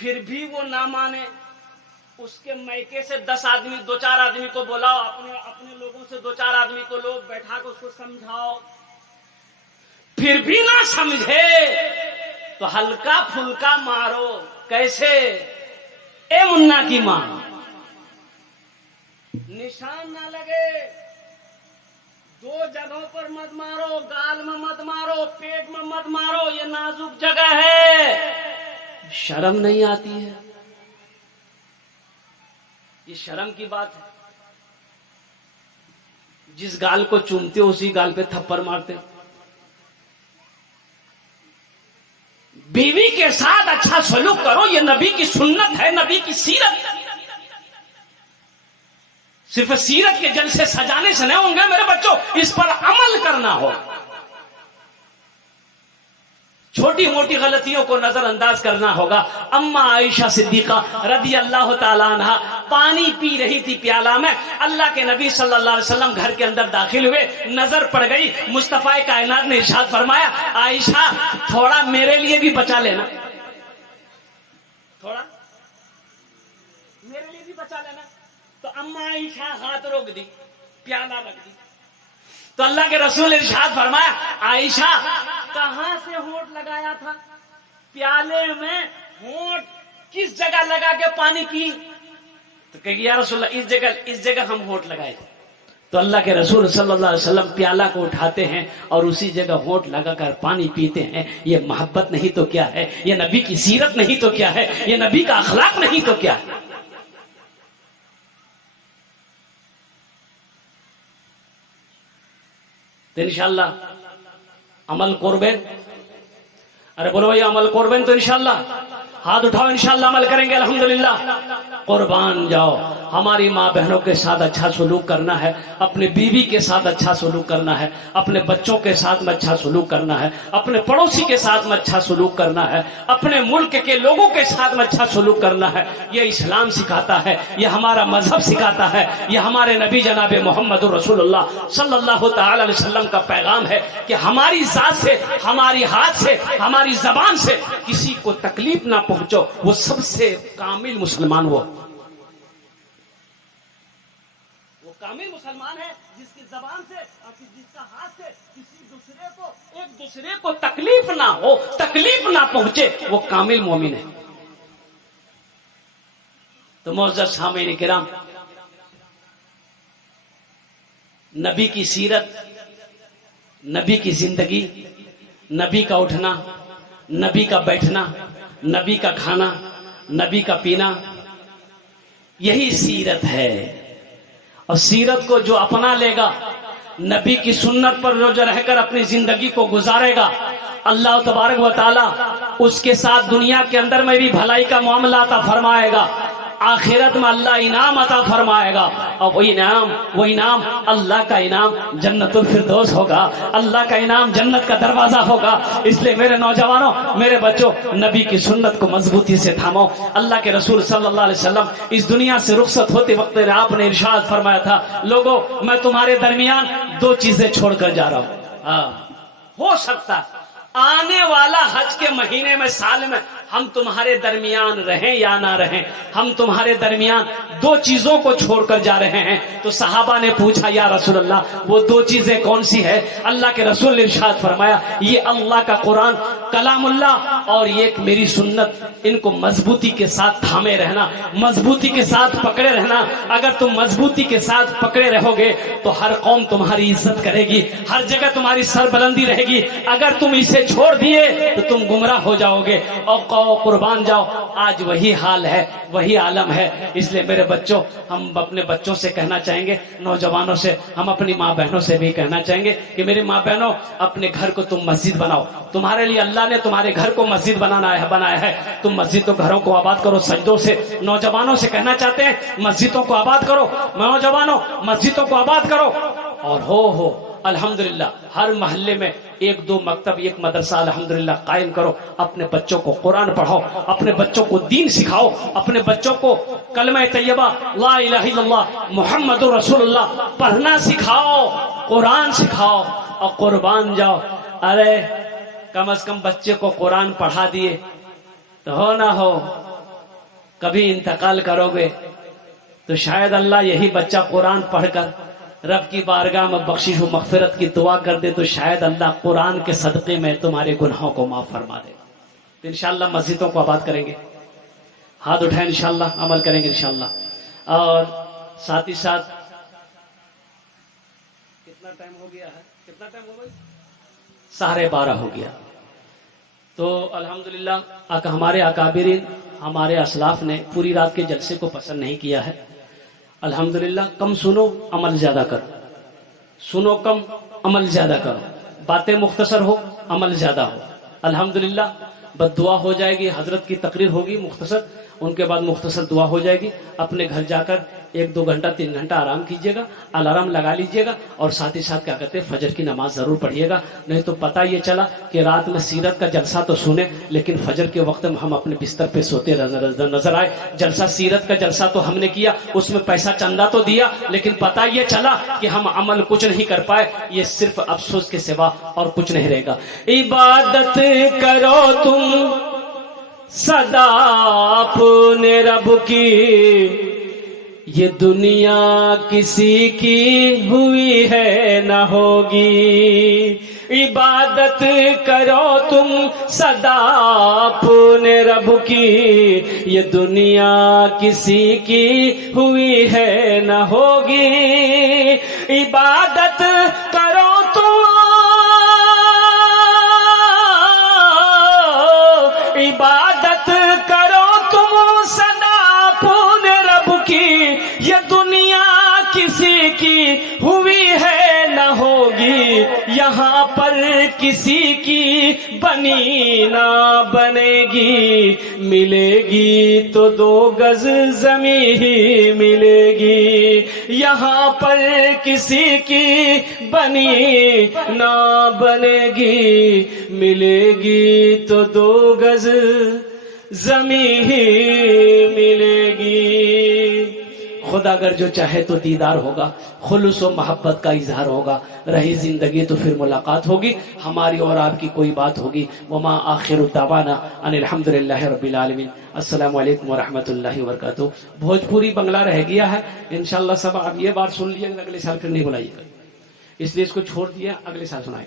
پھر بھی وہ نہ مانے، اس کے میکے سے 10 آدمی 2-4 آدمی کو بلاؤ، اپنے لوگوں سے 2-4 آدمی کو لوگ بیٹھا کے اس کو سمجھاؤ، پھر بھی نہ سمجھے تو ہلکا پھلکا مارو۔ کیسے؟ اے منا کی ماں، نشان نہ لگے، 2 جگہوں پر مت مارو، گال میں مت مارو، پیٹ میں مت مارو، یہ نازک جگہ ہے، شرم نہیں آتی ہے؟ یہ شرم کی بات ہے؟ جس گال کو چومتے ہو اسی گال پہ تھپڑ مارتے۔ بیوی کے ساتھ اچھا سلوک کرو، یہ نبی کی سنت ہے، نبی کی سیرت۔ صرف سیرت کے جلسے سجانے سے نہیں ہوں گے میرے بچوں، اس پر عمل کرنا ہو۔ چھوٹی موٹی غلطیوں کو نظر انداز کرنا ہوگا۔ اما عائشہ صدیقہ رضی اللہ تعالی عنہا پانی پی رہی تھی پیالہ میں، اللہ کے نبی صلی اللہ علیہ وسلم گھر کے اندر داخل ہوئے، نظر پڑ گئی، مصطفیٰ کائنات نے ارشاد فرمایا عائشہ تھوڑا میرے لیے بھی بچا لینا، تھوڑا میرے لیے بھی بچا لینا۔ تو اما عائشہ ہاتھ روک دی، پیالہ رکھ دی، تو اللہ کے رسول ارشاد فرمایا عائشہ کہاں سے ہونٹ لگایا تھا پیالے میں؟ ہونٹ کس جگہ لگا کے پانی پی؟ تو کہ یا رسول اللہ اس جگہ ہم ہونٹ لگائے تھے۔ تو اللہ کے رسول صلی اللہ علیہ وسلم پیالہ کو اٹھاتے ہیں اور اسی جگہ ہونٹ لگا کر پانی پیتے ہیں۔ یہ محبت نہیں تو کیا ہے؟ یہ نبی کی سیرت نہیں تو کیا ہے؟ یہ نبی کا اخلاق نہیں تو کیا ہے؟ تو انشاءاللہ عمل قربین، ارے بولو بھائی عمل قربین، تو انشاءاللہ ہاتھ اٹھاؤ، انشاءاللہ عمل کریں گے الحمدللہ۔ قربان جاؤ، ہماری ماں بہنوں کے ساتھ اچھا سلوک کرنا ہے، اپنے بیوی کے ساتھ اچھا سلوک کرنا ہے، اپنے بچوں کے ساتھ میں اچھا سلوک کرنا ہے، اپنے پڑوسی کے ساتھ میں اچھا سلوک کرنا ہے، اپنے ملک کے لوگوں کے ساتھ میں اچھا سلوک کرنا ہے۔ یہ اسلام سکھاتا ہے، یہ ہمارا مذہب سکھاتا ہے، یہ ہمارے نبی جناب محمد رسول اللہ صلی اللہ تعالی علیہ وسلم کا پیغام ہے کہ ہماری ذات سے، ہماری ہاتھ سے، ہماری زبان سے کسی کو تکلیف نہ پہنچو، وہ سب سے کامل مسلمان وہ کامل مسلمان ہے جس کی زبان سے اور جس کا ہاتھ سے کسی ایک دوسرے کو تکلیف نہ ہو، تکلیف نہ پہنچے، وہ کامل مومن ہے۔ تو معزز سامعین کرام، نبی کی سیرت، نبی کی زندگی، نبی کا اٹھنا، نبی کا بیٹھنا، نبی کا کھانا، نبی کا پینا، یہی سیرت ہے۔ اور سیرت کو جو اپنا لے گا، نبی کی سنت پر جو رہ کر اپنی زندگی کو گزارے گا، اللہ تبارک و تعالی اس کے ساتھ دنیا کے اندر میں بھی بھلائی کا معاملہ عطا فرمائے گا، آخرت میں اللہ انعام عطا فرمائے گا، اور وہ انعام اللہ کا انعام جنت الفردوس ہوگا، اللہ کا انعام جنت کا دروازہ ہوگا۔ اس لیے میرے نوجوانوں، میرے بچوں، نبی کی سنت کو مضبوطی سے تھامو۔ اللہ کے رسول صلی اللہ علیہ وسلم اس دنیا سے رخصت ہوتے وقت آپ نے ارشاد فرمایا تھا، لوگوں میں تمہارے درمیان 2 چیزیں چھوڑ کر جا رہا ہوں۔ ہو سکتا آنے والا حج کے مہینے میں، سال میں ہم تمہارے درمیان رہیں یا نہ رہیں، ہم تمہارے درمیان 2 چیزوں کو چھوڑ کر جا رہے ہیں۔ تو صحابہ نے پوچھا یا رسول اللہ وہ 2 چیزیں کون سی ہے؟ اللہ کے رسول نے ارشاد فرمایا یہ اللہ کا قرآن کلام اللہ اور یہ ایک میری سنت، ان کو مضبوطی کے ساتھ تھامے رہنا، مضبوطی کے ساتھ پکڑے رہنا۔ اگر تم مضبوطی کے ساتھ پکڑے رہو گے تو ہر قوم تمہاری عزت کرے گی، ہر جگہ تمہاری سربلندی رہے گی۔ اگر تم اسے چھوڑ دیے تو تم گمراہ ہو جاؤ گے، اور قربان جاؤ آج وہی حال ہے، وہی عالم ہے۔ اس لیے میرے بچوں، ہم اپنے بچوں سے کہنا چاہیں گے، نوجوانوں سے، ہم اپنی ماں بہنوں سے بھی کہنا چاہیں گے کہ میری ماں بہنوں، اپنے گھر کو تم مسجد بناؤ۔ تمہارے لیے اللہ نے تمہارے گھر کو مسجد بنایا ہے، تم مسجد و گھروں کو آباد کرو سجدوں سے۔ نوجوانوں سے کہنا چاہتے ہیں مسجدوں کو آباد کرو، نوجوانوں مسجدوں کو آباد کرو، اور ہو الحمدللہ ہر محلے میں 1-2 مکتب، 1 مدرسہ الحمدللہ قائم کرو۔ اپنے بچوں کو قرآن پڑھاؤ، اپنے بچوں کو دین سکھاؤ، اپنے بچوں کو کلمہ طیبہ لا الہ الا اللہ محمد رسول اللہ پڑھنا سکھاؤ، قرآن سکھاؤ، اور قربان جاؤ۔ ارے کم از کم بچے کو قرآن پڑھا دیے تو ہو نہ ہو کبھی انتقال کرو گے تو شاید اللہ یہی بچہ قرآن پڑھ کر رب کی بارگاہ میں بخشش و مغفرت کی دعا کر دے تو شاید اللہ قرآن کے صدقے میں تمہارے گناہوں کو معاف فرما دے. تو انشاءاللہ مسجدوں کو آباد کریں گے, ہاتھ اٹھائیں انشاءاللہ, عمل کریں گے انشاءاللہ. اور ساتھ ہی ساتھ کتنا ٹائم ہو گیا ہے, کتنا ٹائم ہو گیا, 12:30 ہو گیا. تو الحمدللہ ہمارے اکابرین ہمارے اسلاف نے پوری رات کے جلسے کو پسند نہیں کیا ہے. الحمدللہ کم سنو عمل زیادہ کرو, سنو کم عمل زیادہ کرو, باتیں مختصر ہو عمل زیادہ ہو. الحمدللہ بد دعا ہو جائے گی, حضرت کی تقریر ہوگی مختصر, ان کے بعد مختصر دعا ہو جائے گی. اپنے گھر جا کر 1-2 گھنٹہ 3 گھنٹہ آرام کیجیے گا, الارم لگا لیجیے گا, اور ساتھ ہی ساتھ کیا کہتے ہیں فجر کی نماز ضرور پڑھیے گا. نہیں تو پتہ یہ چلا کہ رات میں سیرت کا جلسہ تو سنے لیکن فجر کے وقت میں ہم اپنے بستر پہ سوتے نظر آئے. جلسہ سیرت کا جلسہ تو ہم نے کیا, اس میں پیسہ چندہ تو دیا, لیکن پتہ یہ چلا کہ ہم عمل کچھ نہیں کر پائے. یہ صرف افسوس کے سوا اور کچھ نہیں رہے گا. عبادت کرو تم سدا اپنے رب کی, یہ دنیا کسی کی ہوئی ہے نہ ہوگی. عبادت کرو تم سدا اپنے رب کی, یہ دنیا کسی کی ہوئی ہے نہ ہوگی. عبادت کرو تم, عبادت کرو تم سدا اپنے رب کی, یہ دنیا کسی کی ہوئی ہے نہ ہوگی. یہاں پر کسی کی بنی نہ بنے گی, ملے گی تو 2 گز زمین ہی ملے گی. یہاں پر کسی کی بنی نہ بنے گی, ملے گی تو 2 گز زمین ہی ملے گی. خدا اگر جو چاہے تو دیدار ہوگا, خلوص و محبت کا اظہار ہوگا, رہی زندگی تو پھر ملاقات ہوگی, ہماری اور آپ کی کوئی بات ہوگی. وما آخر دعوانا ان الحمدللہ رب العالمین. السلام علیکم ورحمۃ اللہ وبرکاتہ. بھوجپوری بنگلہ رہ گیا ہے انشاءاللہ. سب آپ یہ بات سن لیے, اگلے سال پھر نہیں بلائیے گا, اس لیے اس کو چھوڑ دیا, اگلے سال سنائیں.